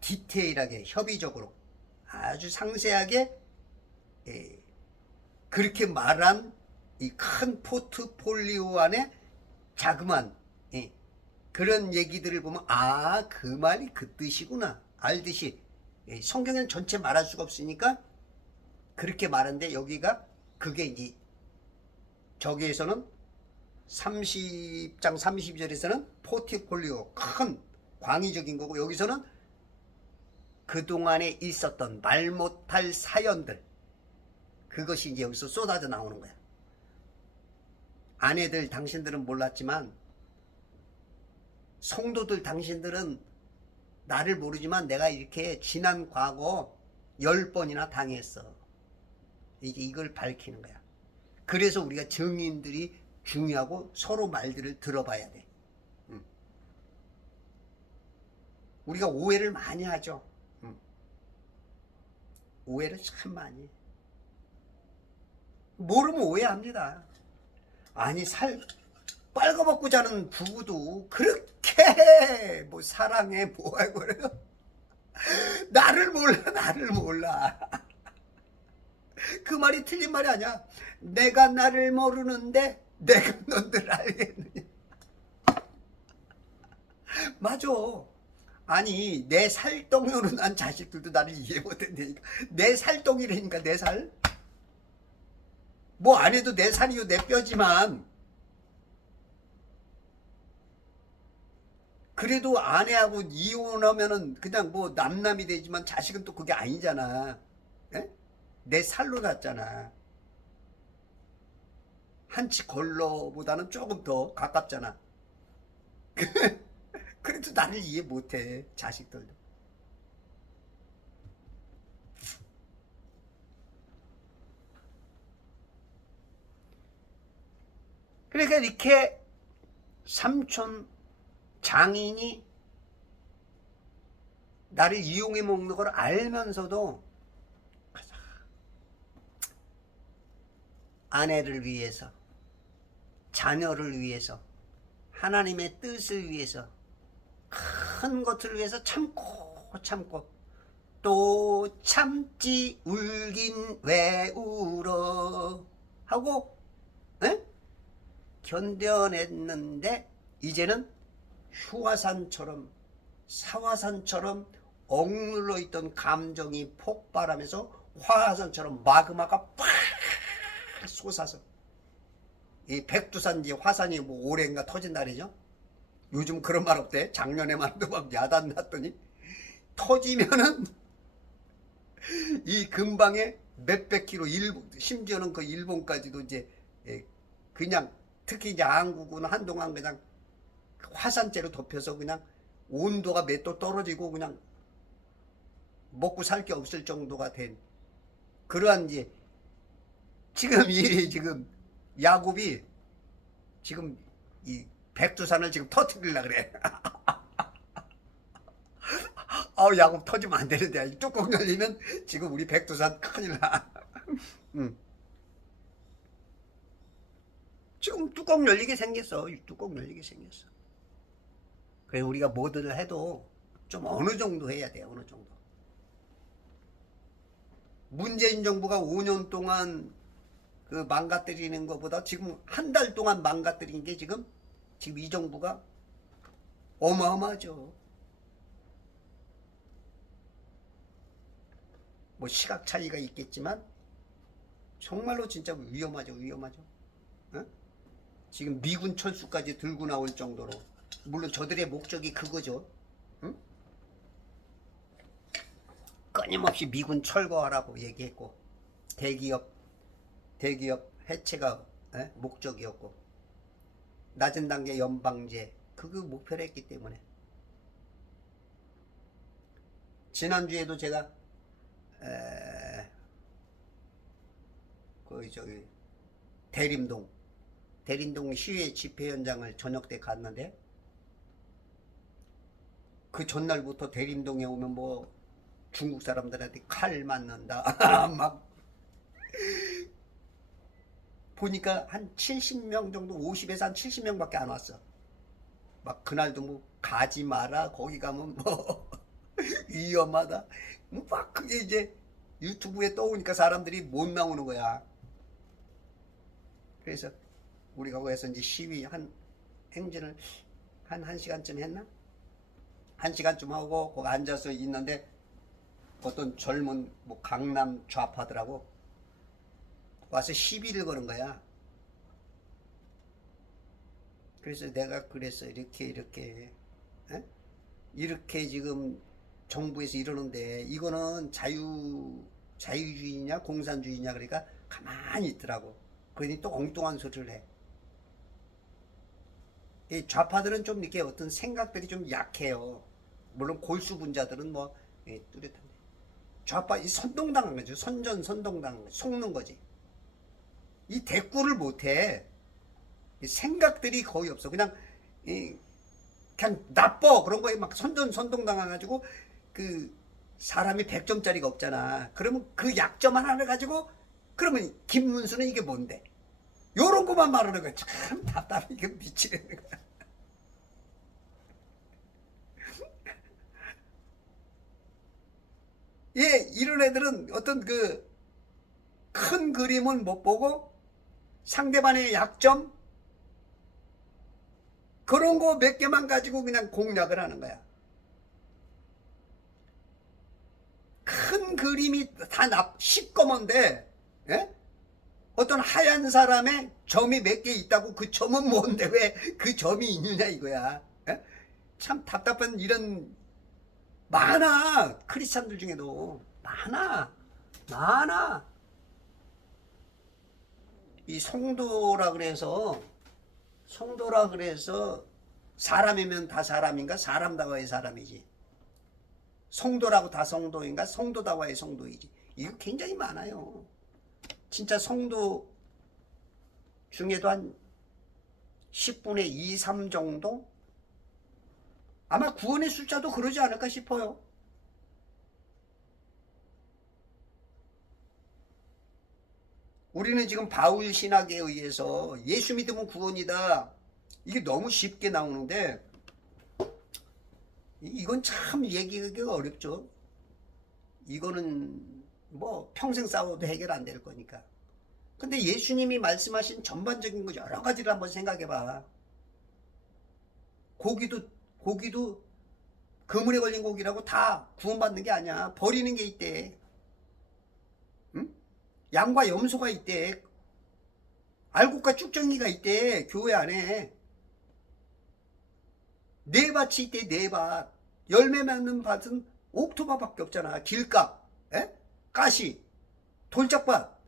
디테일하게 협의적으로 아주 상세하게 그렇게 말한 이 큰 포트폴리오 안에 자그만 그런 얘기들을 보면 아, 그 말이 그 뜻이구나 알듯이 성경에는 전체 말할 수가 없으니까 그렇게 말하는데 여기가 그게 이제 저기에서는 30장 30절에서는 포트폴리오 큰 광의적인 거고 여기서는 그동안에 있었던 말 못할 사연들 그것이 이제 여기서 쏟아져 나오는 거야. 아내들 당신들은 몰랐지만 성도들 당신들은 나를 모르지만 내가 이렇게 지난 과거 10번이나 당했어. 이걸 밝히는 거야. 그래서 우리가 증인들이 중요하고 서로 말들을 들어봐야 돼. 우리가 오해를 많이 하죠. 오해를 참 많이 해. 모르면 오해합니다. 아니 빨가벗고 자는 부부도 그렇게 뭐 사랑해 뭐하고 그래요. 나를 몰라. 그 말이 틀린 말이 아니야. 내가 나를 모르는데 내가 너를 알겠느냐. 맞아. 아니 내 살덩이로 난 자식들도 나를 이해 못한다니까. 내 살덩이라니까. 내 살. 뭐 안 해도 내 살이요 내 뼈지만 그래도 아내하고 이혼하면은 그냥 뭐 남남이 되지만 자식은 또 그게 아니잖아. 에? 내 살로 났잖아. 한치 걸러보다는 조금 더 가깝잖아. 그래도 나를 이해 못해 자식들도. 그러니까 이렇게 삼촌 장인이 나를 이용해 먹는 걸 알면서도 아내를 위해서 자녀를 위해서 하나님의 뜻을 위해서 큰 것을 위해서 참고 또 참지 울긴 왜 울어 하고 에? 견뎌냈는데 이제는 휴화산처럼 사화산처럼 억눌러 있던 감정이 폭발하면서 화산처럼 마그마가 팍 솟아서 이 백두산지 화산이 뭐 올해인가 터진 날이죠. 요즘 그런 말 없대. 작년에만도 막 야단 났더니 터지면은 이 근방에 몇백 킬로 일본, 심지어는 그 일본까지도 이제 그냥 특히 이제 한국은 한동안 그냥 화산재로 덮여서 그냥 온도가 몇 도 떨어지고 그냥 먹고 살 게 없을 정도가 된 그러한 이제 지금 야곱이 지금 이 백두산을 지금 터뜨리려고 그래. 야곱 터지면 안 되는데 뚜껑 열리면 지금 우리 백두산 큰일 나. 지금 뚜껑 열리게 생겼어. 뚜껑 열리게 생겼어. 그래서 우리가 뭐든 해도 좀 어느 정도 해야 돼. 어느 정도. 문재인 정부가 5년 동안 그 망가뜨리는 것보다 지금 한 달 동안 망가뜨린 게 지금 이 정부가 어마어마하죠. 뭐 시각 차이가 있겠지만 정말로 진짜 위험하죠. 어? 지금 미군 철수까지 들고 나올 정도로 물론 저들의 목적이 그거죠. 응? 끊임없이 미군 철거하라고 얘기했고 대기업 해체가 목적이었고 낮은 단계 연방제 그거 목표를 했기 때문에 지난주에도 제가 저기 대림동 시위 집회 현장을 저녁 때 갔는데 그 전날부터 대림동에 오면 뭐 중국 사람들한테 칼 맞는다 막 보니까 한 70명 정도 50에서 한 70명밖에 안 왔어. 막 그날도 뭐 가지 마라 거기 가면 뭐 위험하다 막 그게 이제 유튜브에 떠오니까 사람들이 못 나오는 거야. 그래서 우리가 거기서 이제 시위 행진을 한 1시간쯤 했나? 1시간쯤 하고 거기 앉아서 있는데 어떤 젊은 뭐 강남 좌파들하고 와서 시비를 거는 거야. 그래서 내가 그랬어. 이렇게 지금 정부에서 이러는데 이거는 자유주의냐 공산주의냐 그러니까 가만히 있더라고. 그러니 또 엉뚱한 소리를 해. 이 좌파들은 좀 이렇게 어떤 생각들이 좀 약해요. 물론 골수분자들은 뭐 뚜렷한데 좌파 이 선동당한 거죠. 선동당한 거죠. 속는 거지. 이 대꾸를 못해. 생각들이 거의 없어. 그냥 나빠 그런 거에 막 선동당해가지고 그 사람이 100점짜리가 없잖아. 그러면 그 약점 하나를 가지고 그러면 김문수는 이게 뭔데? 요런 거만 말하는 거야. 참 답답해. 이게 미치겠는 거야. 이런 애들은 어떤 그 큰 그림은 못 보고 상대방의 약점 그런 거 몇 개만 가지고 그냥 공략을 하는 거야. 큰 그림이 다 시꺼먼데 어떤 하얀 사람의 점이 몇 개 있다고 그 점은 뭔데 왜 그 점이 있느냐 이거야. 참 답답한 이런 많아. 크리스찬들 중에도 많아. 이 성도라 그래서 사람이면 다 사람인가? 사람다워야 사람이지. 성도라고 다 성도인가? 성도다워야 성도이지. 이거 굉장히 많아요. 진짜 성도 중에도 한 10분의 2, 3 정도? 아마 구원의 숫자도 그러지 않을까 싶어요. 우리는 지금 바울 신학에 의해서 예수 믿으면 구원이다. 이게 너무 쉽게 나오는데 이건 참 얘기하기가 어렵죠. 이거는 뭐 평생 싸워도 해결 안 될 거니까. 근데 예수님이 말씀하신 전반적인 거 여러 가지를 한번 생각해 봐. 고기도 그물에 걸린 고기라고 다 구원받는 게 아니야. 버리는 게 있대. 응? 양과 염소가 있대. 알곡과 쭉정이가 있대. 교회 안에. 네 밭이 있대. 네 밭. 열매 맺는 밭은 옥토바밖에 없잖아. 길가, 에? 가시, 돌짝밭.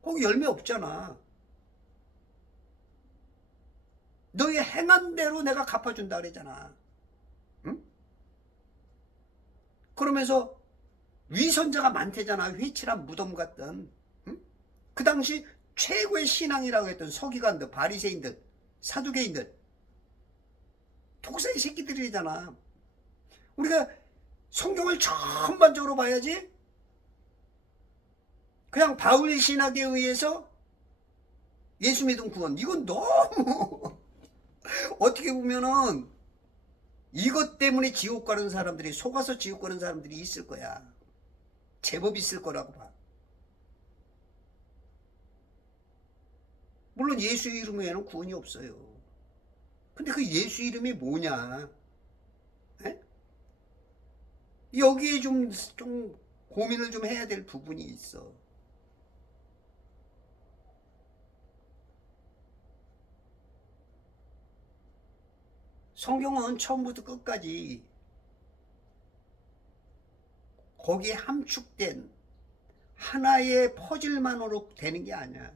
거기 열매 없잖아. 너의 행한 대로 내가 갚아준다 그러잖아. 응? 그러면서 위선자가 많대잖아. 회칠한 무덤 같던. 응? 그 당시 최고의 신앙이라고 했던 서기관들, 바리새인들, 사두개인들, 독사의 새끼들이잖아. 우리가 성경을 전반적으로 봐야지. 그냥 바울 신학에 의해서 예수 믿음 구원, 이건 너무 어떻게 보면은 이것 때문에 지옥 가는 사람들이, 속아서 지옥 가는 사람들이 있을 거야. 제법 있을 거라고 봐. 물론 예수 이름 외에는 구원이 없어요. 근데 그 예수 이름이 뭐냐? 에? 여기에 좀 고민을 좀 해야 될 부분이 있어. 성경은 처음부터 끝까지 거기에 함축된 하나의 퍼즐만으로 되는 게 아니야.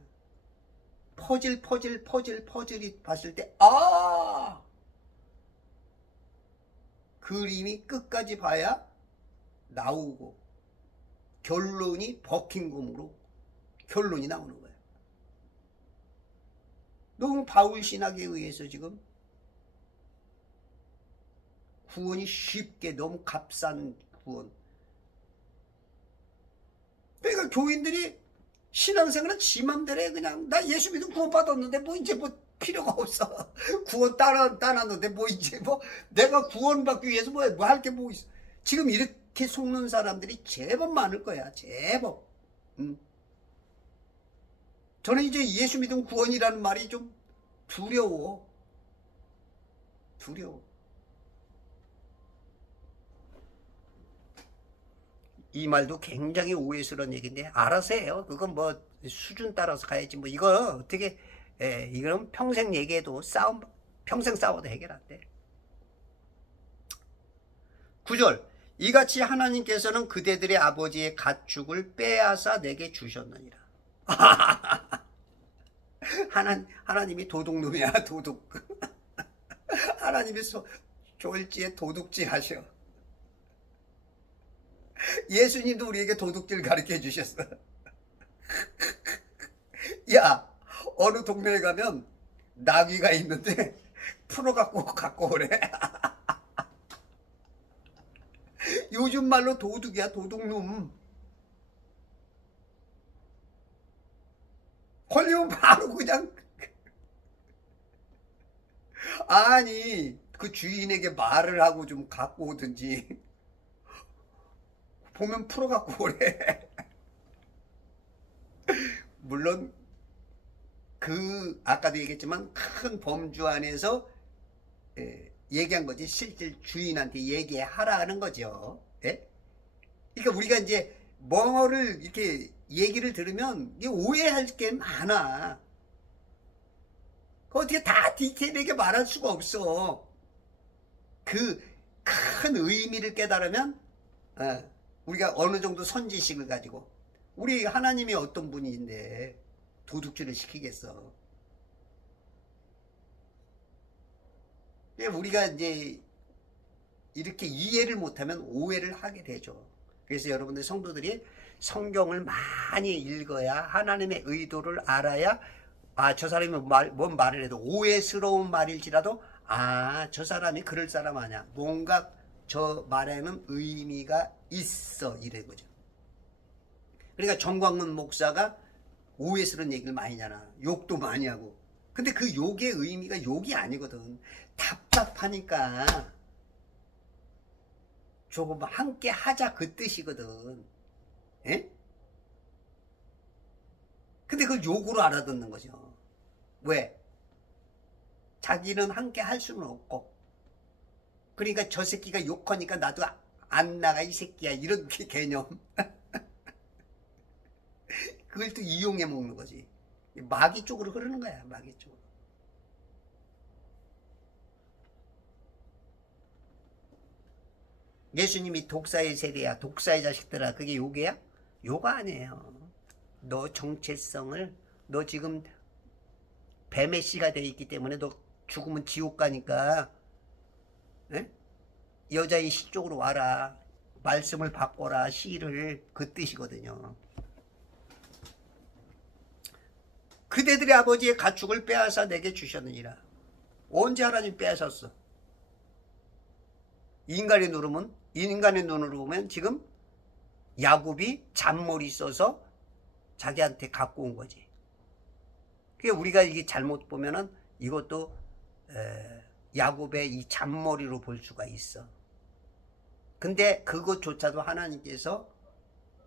퍼즐이 봤을 때, 아! 그림이 끝까지 봐야 나오고, 결론이 버킹검으로 결론이 나오는 거야. 너무 바울 신학에 의해서 지금 구원이 쉽게, 너무 값싼 구원. 그러니까 교인들이 신앙생활은 지 맘대로 해. 그냥 나 예수 믿음 구원 받았는데 뭐 이제 뭐 필요가 없어. 구원 따놨는데 뭐 이제 뭐 내가 구원받기 위해서 뭐 할 게 뭐 있어. 지금 이렇게 속는 사람들이 제법 많을 거야. 제법. 저는 이제 예수 믿음 구원이라는 말이 좀 두려워. 이 말도 굉장히 오해스러운 얘기인데 알아서 해요. 그건 뭐 수준 따라서 가야지. 뭐 이거 어떻게, 이건 평생 얘기해도 평생 싸워도 해결 안 돼. 9절, 이같이 하나님께서는 그대들의 아버지의 가축을 빼앗아 내게 주셨느니라. 하나님이 도둑놈이야. 도둑. 하나님이 졸지에 도둑질 하셔. 예수님도 우리에게 도둑질 가르쳐 주셨어. 야, 어느 동네에 가면 나귀가 있는데 풀어갖고 오래. 요즘 말로 도둑이야. 도둑놈. 걸리면 바로 그냥, 아니 그 주인에게 말을 하고 좀 갖고 오든지. 보면 풀어갖고 오래. 물론 아까도 얘기했지만 큰 범주 안에서 얘기한 거지. 실제 주인한테 얘기하라는 거죠. 예? 그러니까 우리가 이제 뭐를 이렇게 얘기를 들으면 오해할 게 많아. 어떻게 다 디테일하게 말할 수가 없어. 그 큰 의미를 깨달으면 우리가 어느 정도 선지식을 가지고, 우리 하나님이 어떤 분인데 도둑질을 시키겠어. 우리가 이제 이렇게 이해를 못하면 오해를 하게 되죠. 그래서 여러분들 성도들이 성경을 많이 읽어야, 하나님의 의도를 알아야, 저 사람이 뭔 말을 해도 오해스러운 말일지라도, 저 사람이 그럴 사람 아니야. 뭔가 저 말에는 의미가 있어. 이래 거죠. 그러니까 정광훈 목사가 오해스러운 얘기를 많이 하잖아. 욕도 많이 하고. 근데 그 욕의 의미가 욕이 아니거든. 답답하니까 조금 함께 하자, 그 뜻이거든. 예? 근데 그걸 욕으로 알아듣는 거죠. 왜? 자기는 함께 할 수는 없고, 그러니까 저 새끼가 욕하니까 나도 안 나가 이 새끼야, 이런 개념. 그걸 또 이용해 먹는 거지. 마귀 쪽으로 흐르는 거야, 마귀 쪽으로. 예수님이 독사의 세대야, 독사의 자식들아, 그게 욕이야? 욕 아니에요. 너 정체성을, 너 지금 뱀의 씨가 돼 있기 때문에 너 죽으면 지옥 가니까, 에? 여자의 씨 쪽으로 와라. 말씀을 바꿔라, 씨를. 그 뜻이거든요. 그대들의 아버지의 가축을 빼앗아 내게 주셨느니라. 언제 하나님 빼앗았어? 인간의 눈으로 보면 지금 야곱이 잔머리 써서 자기한테 갖고 온 거지. 그게 우리가 이게 잘못 보면은 이것도 야곱의 이 잔머리로 볼 수가 있어. 근데 그것조차도 하나님께서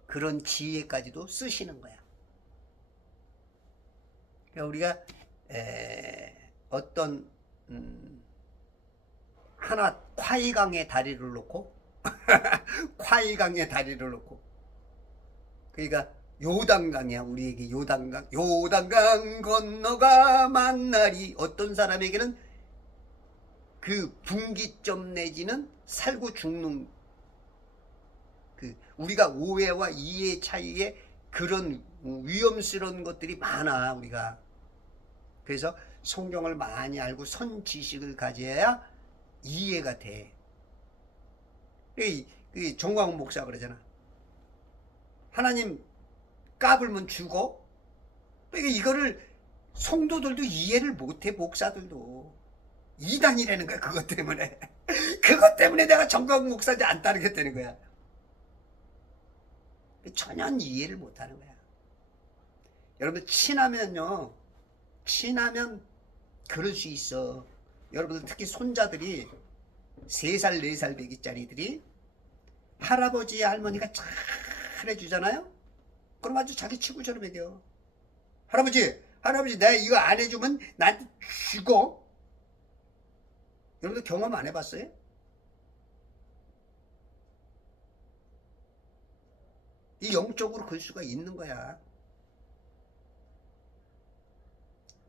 그런 지혜까지도 쓰시는 거야. 그러니까 우리가 어떤 하나 콰이강의 다리를 놓고 콰이강의 다리를 놓고, 그러니까 요단강이야. 우리에게 요단강 건너가 만날이, 어떤 사람에게는 그 분기점 내지는 살고 죽는, 그 우리가 오해와 이해 차이에 그런 위험스러운 것들이 많아. 우리가 그래서 성경을 많이 알고 선 지식을 가져야 이해가 돼. 정광훈 목사 그러잖아. 하나님 까불면 죽어? 그러니까 이거를 성도들도 이해를 못해. 목사들도 이단이라는 거야. 그것 때문에 그것 때문에 내가 정광훈 목사한테 안 따르겠다는 거야. 전혀 이해를 못하는 거야. 여러분, 친하면요, 친하면 그럴 수 있어. 여러분들 특히 손자들이 3살 4살 배기짜리들이 할아버지 할머니가 잘해주잖아요. 그럼 아주 자기 친구처럼 해겨. 할아버지 내가 이거 안 해주면 나한테 죽어. 여러분들 경험 안 해봤어요? 이 영적으로 그럴 수가 있는 거야.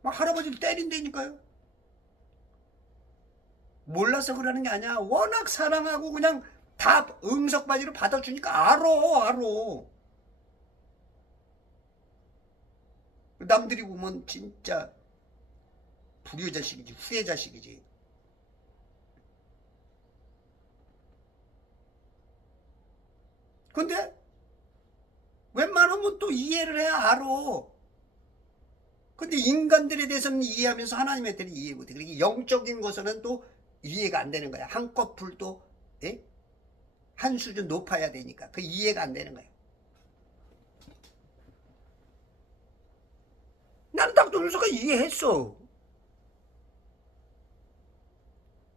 막 할아버지를 때린다니까요. 몰라서 그러는 게 아니야. 워낙 사랑하고 그냥 다 응석바지로 받아주니까 알아. 남들이 보면 진짜 불효자식이지, 후회자식이지. 근데 웬만하면 또 이해를 해야 알아. 근데 인간들에 대해서는 이해하면서 하나님에 대해서는 이해 못해. 그러니까 영적인 것은 또 이해가 안 되는 거야. 한꺼풀 또 한 수준 높아야 되니까 그 이해가 안 되는 거야. 나는 딱 동서가 이해했어.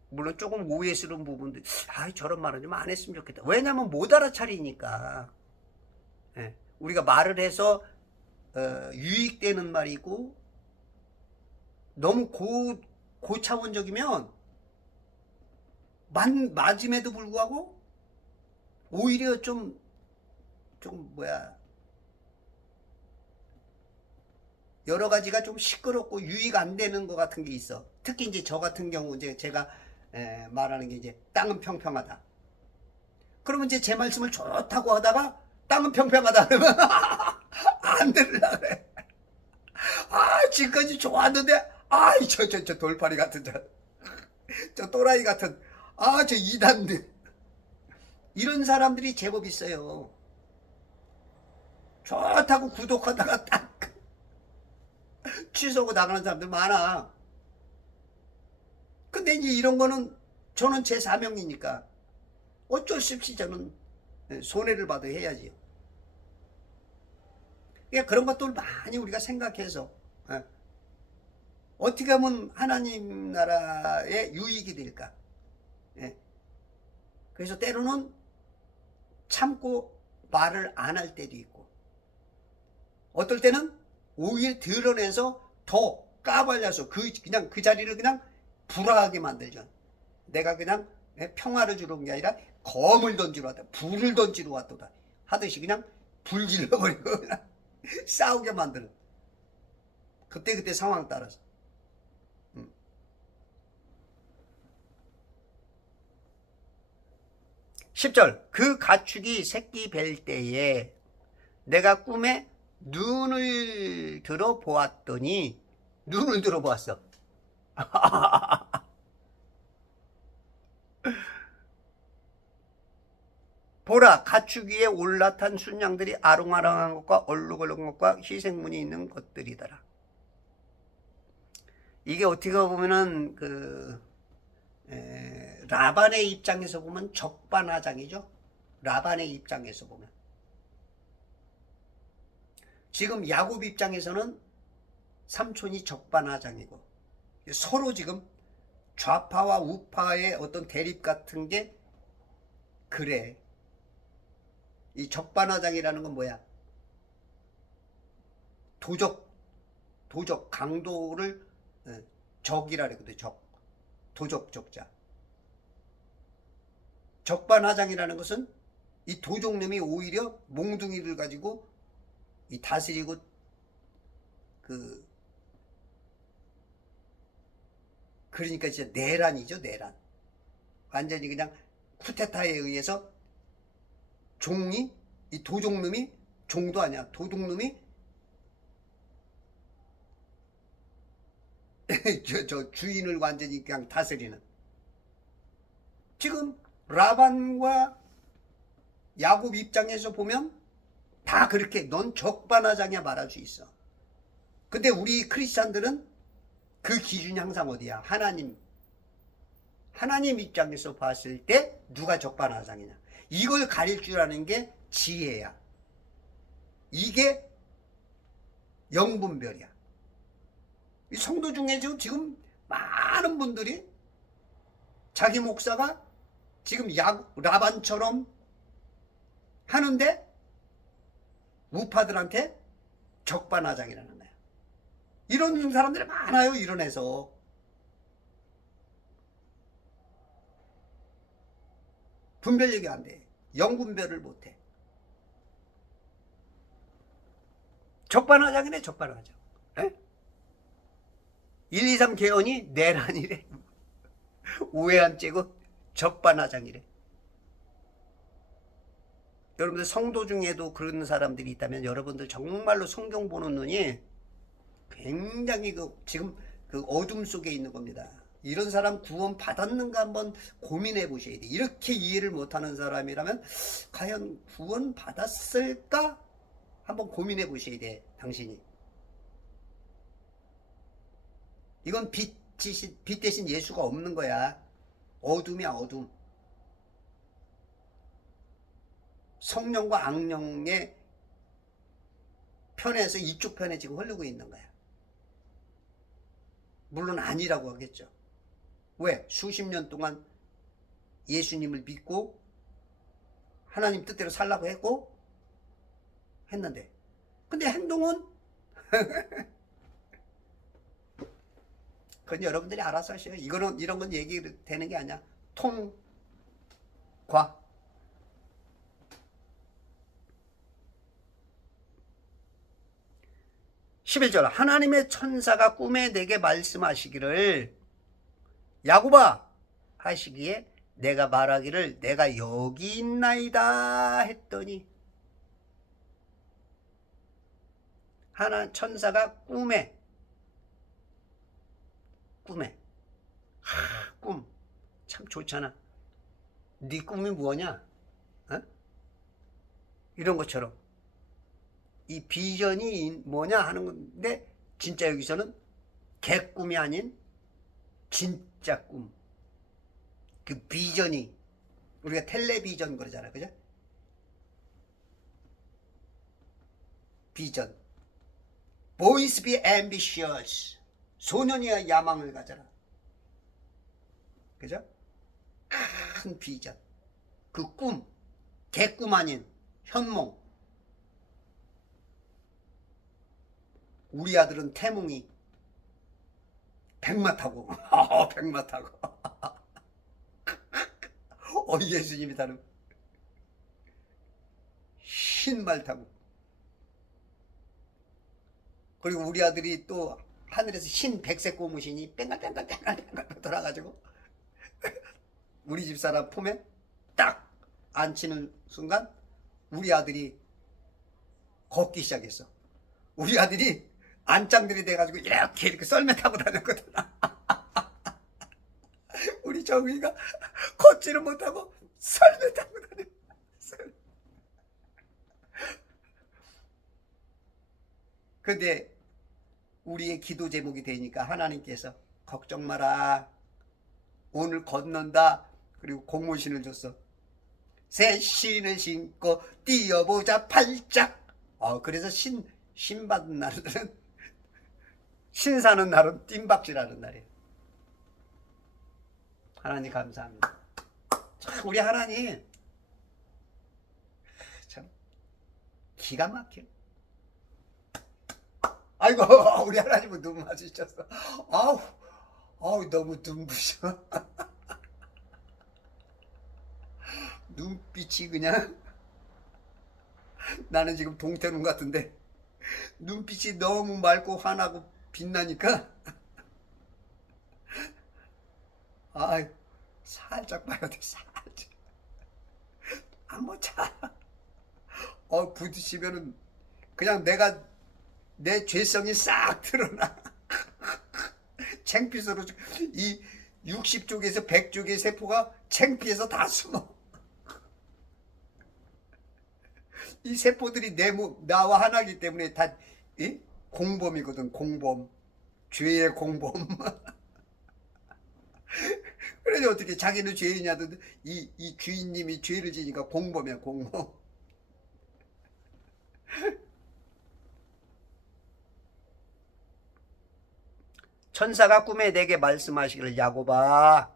물론 조금 오해스러운 부분들, 저런 말은 좀 안 했으면 좋겠다. 왜냐면 못 알아차리니까. 우리가 말을 해서 유익되는 말이고, 너무 고차원적이면 맞음에도 불구하고 오히려 좀 여러 가지가 좀 시끄럽고 유익 안 되는 것 같은 게 있어. 특히 이제 저 같은 경우 이제 제가 말하는 게 이제 땅은 평평하다. 그러면 이제 제 말씀을 좋다고 하다가 땅은 평평하다 그러면 안 들으려고 그래. 지금까지 좋았는데 저 돌팔이 같은 저 또라이 같은 저 이단들, 이런 사람들이 제법 있어요. 좋다고 구독하다가 딱 취소하고 나가는 사람들 많아. 근데 이제 이런 거는 저는 제 사명이니까 어쩔 수 없이 저는 손해를 받아 해야지요. 그러니까 그런 것들 많이 우리가 생각해서 어떻게 하면 하나님 나라에 유익이 될까. 그래서 때로는 참고 말을 안 할 때도 있고, 어떨 때는 오히려 드러내서 더 까발려서 그냥 그 자리를 그냥 불화하게 만들죠. 내가 그냥 평화를 주러 온 게 아니라 검을 던지러 왔다. 불을 던지러 왔다. 하듯이 그냥 불 질러버리고 그냥 싸우게 만드는. 그때 상황 따라서. 10절 그 가축이 새끼 뵐 때에 내가 꿈에 눈을 들어 보았더니 눈을 들어 보았어. 보라 가축 위에 올라탄 순양들이 아롱아롱한 것과 얼룩얼룩한 것과 희생문이 있는 것들이더라. 이게 어떻게 보면은 라반의 입장에서 보면 적반하장이죠. 라반의 입장에서 보면. 지금 야곱 입장에서는 삼촌이 적반하장이고 서로 지금 좌파와 우파의 어떤 대립 같은 게 그래. 이 적반하장이라는 건 뭐야? 도적 강도를 적이라 그러거든. 도적 적자. 적반하장이라는 것은 이 도적놈이 오히려 몽둥이를 가지고 이 다스리고 그러니까 진짜 내란이죠. 내란. 완전히 그냥 쿠데타에 의해서 종이 이 도적놈이 종도 아니야. 도둑놈이 저 주인을 완전히 그냥 다스리는. 지금 라반과 야곱 입장에서 보면 다 그렇게 넌 적반하장이야 말할 수 있어. 근데 우리 크리스찬들은 그 기준이 항상 어디야? 하나님 입장에서 봤을 때 누가 적반하장이냐. 이걸 가릴 줄 아는 게 지혜야. 이게 영분별이야. 이 성도 중에 지금 많은 분들이 자기 목사가 지금 라반처럼 하는데 우파들한테 적반하장이라는 거야. 이런 사람들이 많아요. 이론에서. 분별력이 안 돼. 영분별을 못해. 적반하장이네. 적반하장. 에? 1, 2, 3 개헌이 내란이래. 오해 안 째고 적반하장이래. 여러분들 성도 중에도 그런 사람들이 있다면 여러분들 정말로 성경 보는 눈이 굉장히 지금 어둠 속에 있는 겁니다. 이런 사람 구원 받았는가 한번 고민해 보셔야 돼. 이렇게 이해를 못하는 사람이라면 과연 구원 받았을까 한번 고민해 보셔야 돼. 당신이. 이건 빛 대신 예수가 없는 거야. 어둠이야. 어둠. 성령과 악령의 편에서 이쪽 편에 지금 흐르고 있는 거야. 물론 아니라고 하겠죠. 왜? 수십 년 동안 예수님을 믿고 하나님 뜻대로 살라고 했는데 근데 행동은 그건 여러분들이 알아서 하셔요. 이런 건 얘기되는 게 아니야. 통과. 11절 하나님의 천사가 꿈에 내게 말씀하시기를 야곱아 하시기에 내가 말하기를 내가 여기 있나이다 했더니 천사가 꿈 참 좋잖아. 네 꿈이 뭐냐? 어? 이런 것처럼 이 비전이 뭐냐 하는 건데 진짜 여기서는 개꿈이 아닌 진짜 꿈. 그 비전이 우리가 텔레비전 그러잖아. 그죠? 비전. Boys be ambitious. 소년이야 야망을 가져라. 그죠? 큰 비전. 그 꿈. 개꿈 아닌 현몽. 우리 아들은 태몽이 백마 타고 백마 타고 예수님이 다른 흰 말 타고. 그리고 우리 아들이 또 하늘에서 흰 백색 고무신이 뺑글뺑글 돌아가지고 우리 집사람 품에 딱 앉히는 순간 우리 아들이 걷기 시작했어. 우리 아들이 안짱들이 돼가지고 이렇게 썰매 타고 다녔거든. 우리 정우이가 걷지를 못하고 썰매 타고 다녀. 근데 우리의 기도 제목이 되니까 하나님께서 걱정 마라. 오늘 걷는다. 그리고 고무신을 줬어. 새 신을 신고 뛰어보자 팔짝. 그래서 신 받은 날은 신 사는 날은 뜀박질하는 날이에요. 하나님 감사합니다. 참 우리 하나님 참 기가 막혀. 아이고 우리 하나님은 눈 마주쳤어. 아우 너무 눈부셔. 눈빛이 그냥 나는 지금 동태눈 같은데 눈빛이 너무 맑고 환하고 빛나니까 살짝 봐야 돼. 살짝 한번 자. 부딪히면은 그냥 내 죄성이 싹 드러나. 창피서로 이 60쪽에서 100쪽의 세포가 창피해서 다 숨어. 이 세포들이 나와 하나이기 때문에 다 공범이거든. 공범. 죄의 공범. 그래서 어떻게 자기는 죄인이냐도 이 주인님이 죄를 지니까 공범이야. 공범. 천사가 꿈에 내게 말씀하시기를 야곱아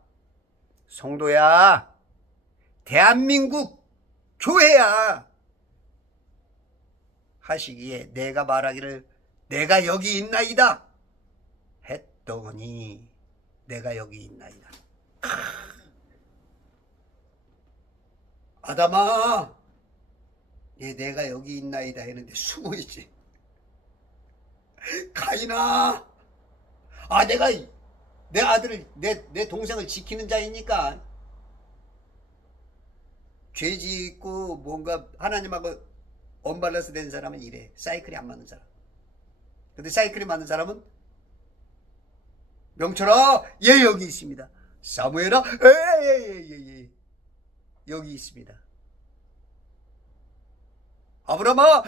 성도야 대한민국 교회야 하시기에 내가 말하기를 내가 여기 있나이다 했더니 내가 여기 있나이다. 아담아 내가 여기 있나이다 했는데 숨어있지. 가인아 내가 내 아들을 내 동생을 지키는 자이니까 죄 짓고 뭔가 하나님하고 언밸런스 된 사람은 이래. 사이클이 안 맞는 사람. 근데 사이클이 맞는 사람은 명철아 여기 있습니다. 사무엘아 여기 있습니다. 아브라함아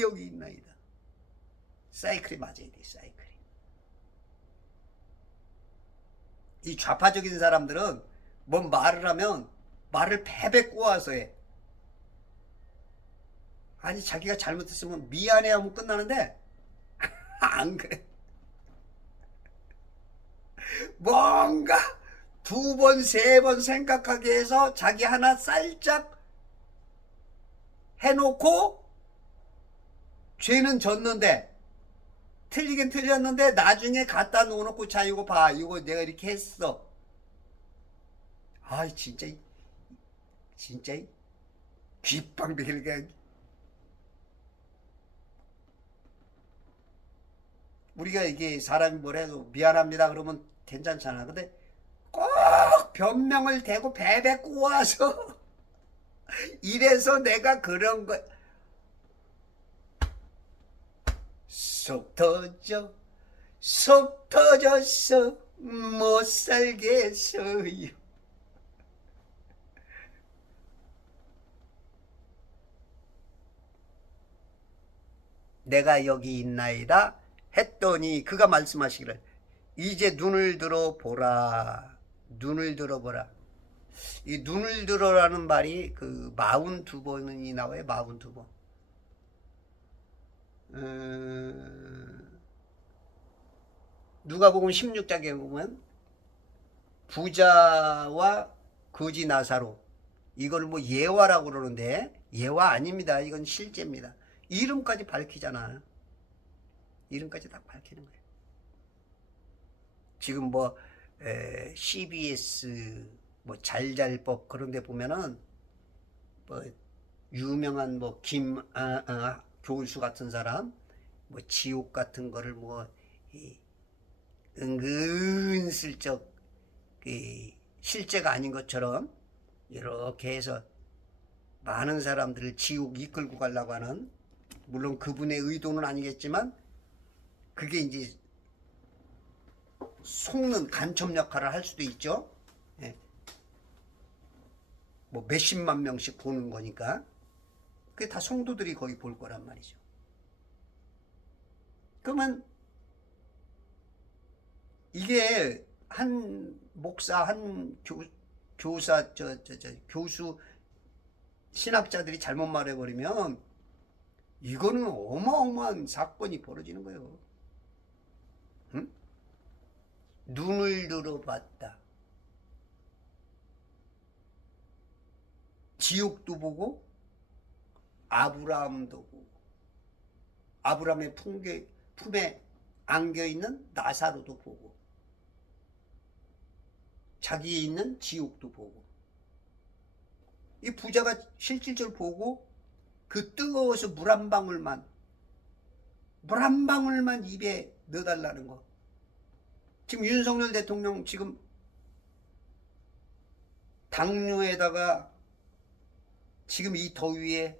여기 있나이다. 사이클이 맞아야 돼. 사이클이. 이 좌파적인 사람들은 뭔 말을 하면 말을 패배 꼬아서 해. 아니 자기가 잘못했으면 미안해 하면 끝나는데 안 그래. 뭔가 2번 3번 생각하게 해서 자기 하나 살짝 해놓고 죄는 졌는데 틀리긴 틀렸는데 나중에 갖다 놓아놓고 자 이거 봐 이거 내가 이렇게 했어. 진짜 귓방비길게. 우리가 이게 사람이 뭘 해도 미안합니다 그러면 괜찮잖아. 근데 꼭 변명을 대고 베베 꼬아서 이래서 내가 그런 거 속 터져서 못 살겠어요. 내가 여기 있나이다 했더니 그가 말씀하시기를 이제 눈을 들어보라. 눈을 들어보라. 이 눈을 들어라는 말이 그 42번이 나와요. 42번. 누가복음 16장에 보면 부자와 거지 나사로 이걸 뭐 예화라고 그러는데 예화 아닙니다. 이건 실제입니다. 이름까지 밝히잖아. 이름까지 다 밝히는 거예요. 지금 뭐 CBS 뭐 잘잘법 그런 데 보면은 뭐 유명한 뭐 교수 같은 사람 뭐 지옥 같은 거를 뭐 은근슬쩍 실제가 아닌 것처럼 이렇게 해서 많은 사람들을 지옥 이끌고 가려고 하는, 물론 그분의 의도는 아니겠지만 그게 이제 속는 간첩 역할을 할 수도 있죠. 예. 뭐 몇십만 명씩 보는 거니까 그게 다 성도들이 거기 볼 거란 말이죠. 그러면 이게 한 목사, 한 교사, 교수, 신학자들이 잘못 말해버리면 이거는 어마어마한 사건이 벌어지는 거예요. 응? 눈을 들어봤다. 지옥도 보고 아브라함도 보고 아브라함의 품에 안겨있는 나사로도 보고 자기 있는 지옥도 보고, 이 부자가 실질적으로 보고 그 뜨거워서 물 한 방울만 입에 넣어달라는 거. 지금 윤석열 대통령 지금 당뇨에다가 지금 이 더위에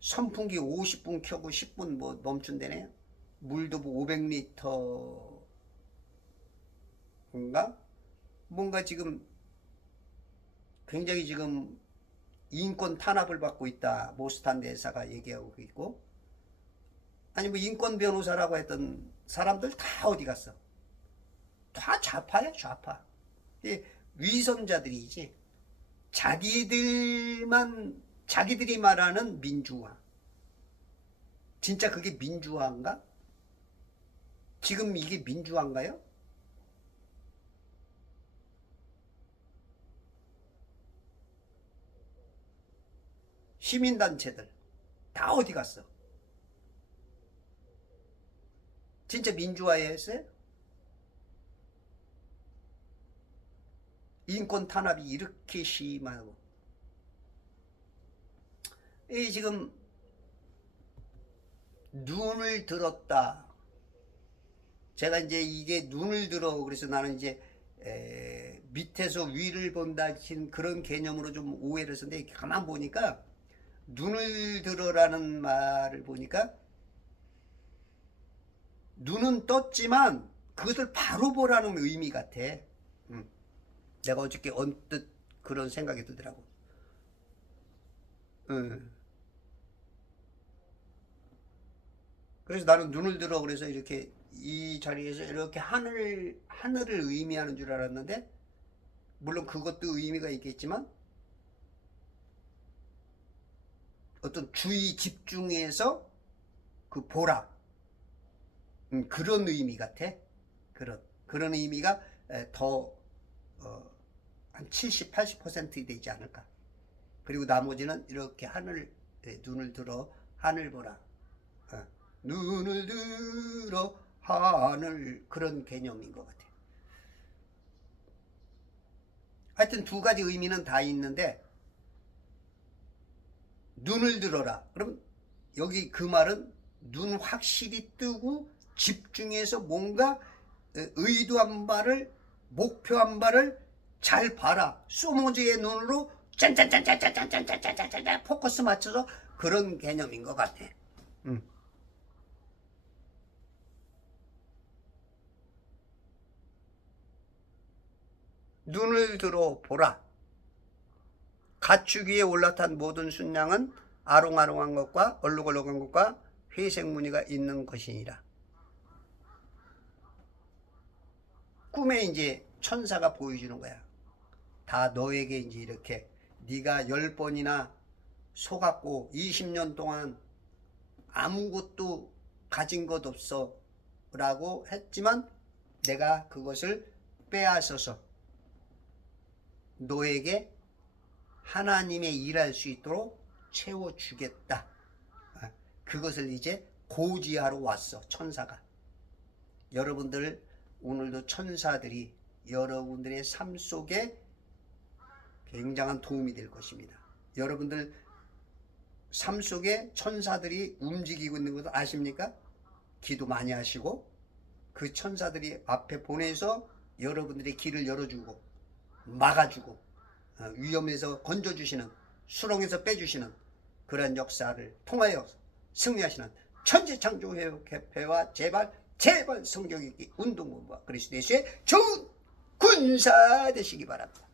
선풍기 50분 켜고 10분 뭐 멈춘다네요. 물도 뭐 500리터인가? 뭔가 지금 굉장히 지금 인권 탄압을 받고 있다. 모스탄 대사가 얘기하고 있고, 아니 뭐 인권 변호사라고 했던 사람들 다 어디 갔어? 다 좌파야, 좌파. 위선자들이지. 자기들이 말하는 민주화. 진짜 그게 민주화인가? 지금 이게 민주화인가요? 시민단체들 다 어디 갔어? 진짜 민주화였어요? 인권 탄압이 이렇게 심하고, 이 지금 눈을 들었다. 제가 이제 이게 눈을 들어 그래서 나는 이제 밑에서 위를 본다 그런 개념으로 좀 오해를 했었는데, 가만 보니까 눈을 들어라는 말을 보니까 눈은 떴지만 그것을 바로 보라는 의미 같아. 내가 어저께 언뜻 그런 생각이 들더라고. 그래서 나는 눈을 들어 그래서 이렇게 이 자리에서 이렇게 하늘을 의미하는 줄 알았는데, 물론 그것도 의미가 있겠지만 어떤 주의 집중해서 그 보라, 그런 의미 같아. 그런 의미가 더 한 70, 80% 되지 않을까. 그리고 나머지는 이렇게 눈을 들어 하늘 보라. 눈을 들어 하늘, 그런 개념인 것 같아. 하여튼 두 가지 의미는 다 있는데, 눈을 들어라. 그럼 여기 그 말은 눈 확실히 뜨고 집중해서 뭔가 의도한 바를, 목표한 바를 잘 봐라. 소모즈의 눈으로 짠짠짠짠짠짠짠짠짠짠 포커스 맞춰서 그런 개념인 것 같아. 눈을 들어 보라. 가축 위에 올라탄 모든 순양은 아롱아롱한 것과 얼룩얼룩한 것과 회색 무늬가 있는 것이니라. 꿈에 이제 천사가 보여주는 거야. 다 너에게 이제 이렇게 네가 10번이나 속았고 20년 동안 아무것도 가진 것 없어 라고 했지만 내가 그것을 빼앗아서 너에게 하나님의 일할 수 있도록 채워주겠다. 그것을 이제 고지하러 왔어, 천사가. 여러분들 오늘도 천사들이 여러분들의 삶 속에 굉장한 도움이 될 것입니다. 여러분들 삶 속에 천사들이 움직이고 있는 것을 아십니까? 기도 많이 하시고 그 천사들이 앞에 보내서 여러분들의 길을 열어주고 막아주고 위험에서 건져주시는, 수렁에서 빼주시는 그런 역사를 통하여 승리하시는 천지창조협회와 제발 성경 읽기 운동본부와 그리스도 예수의 좋은 군사 되시기 바랍니다.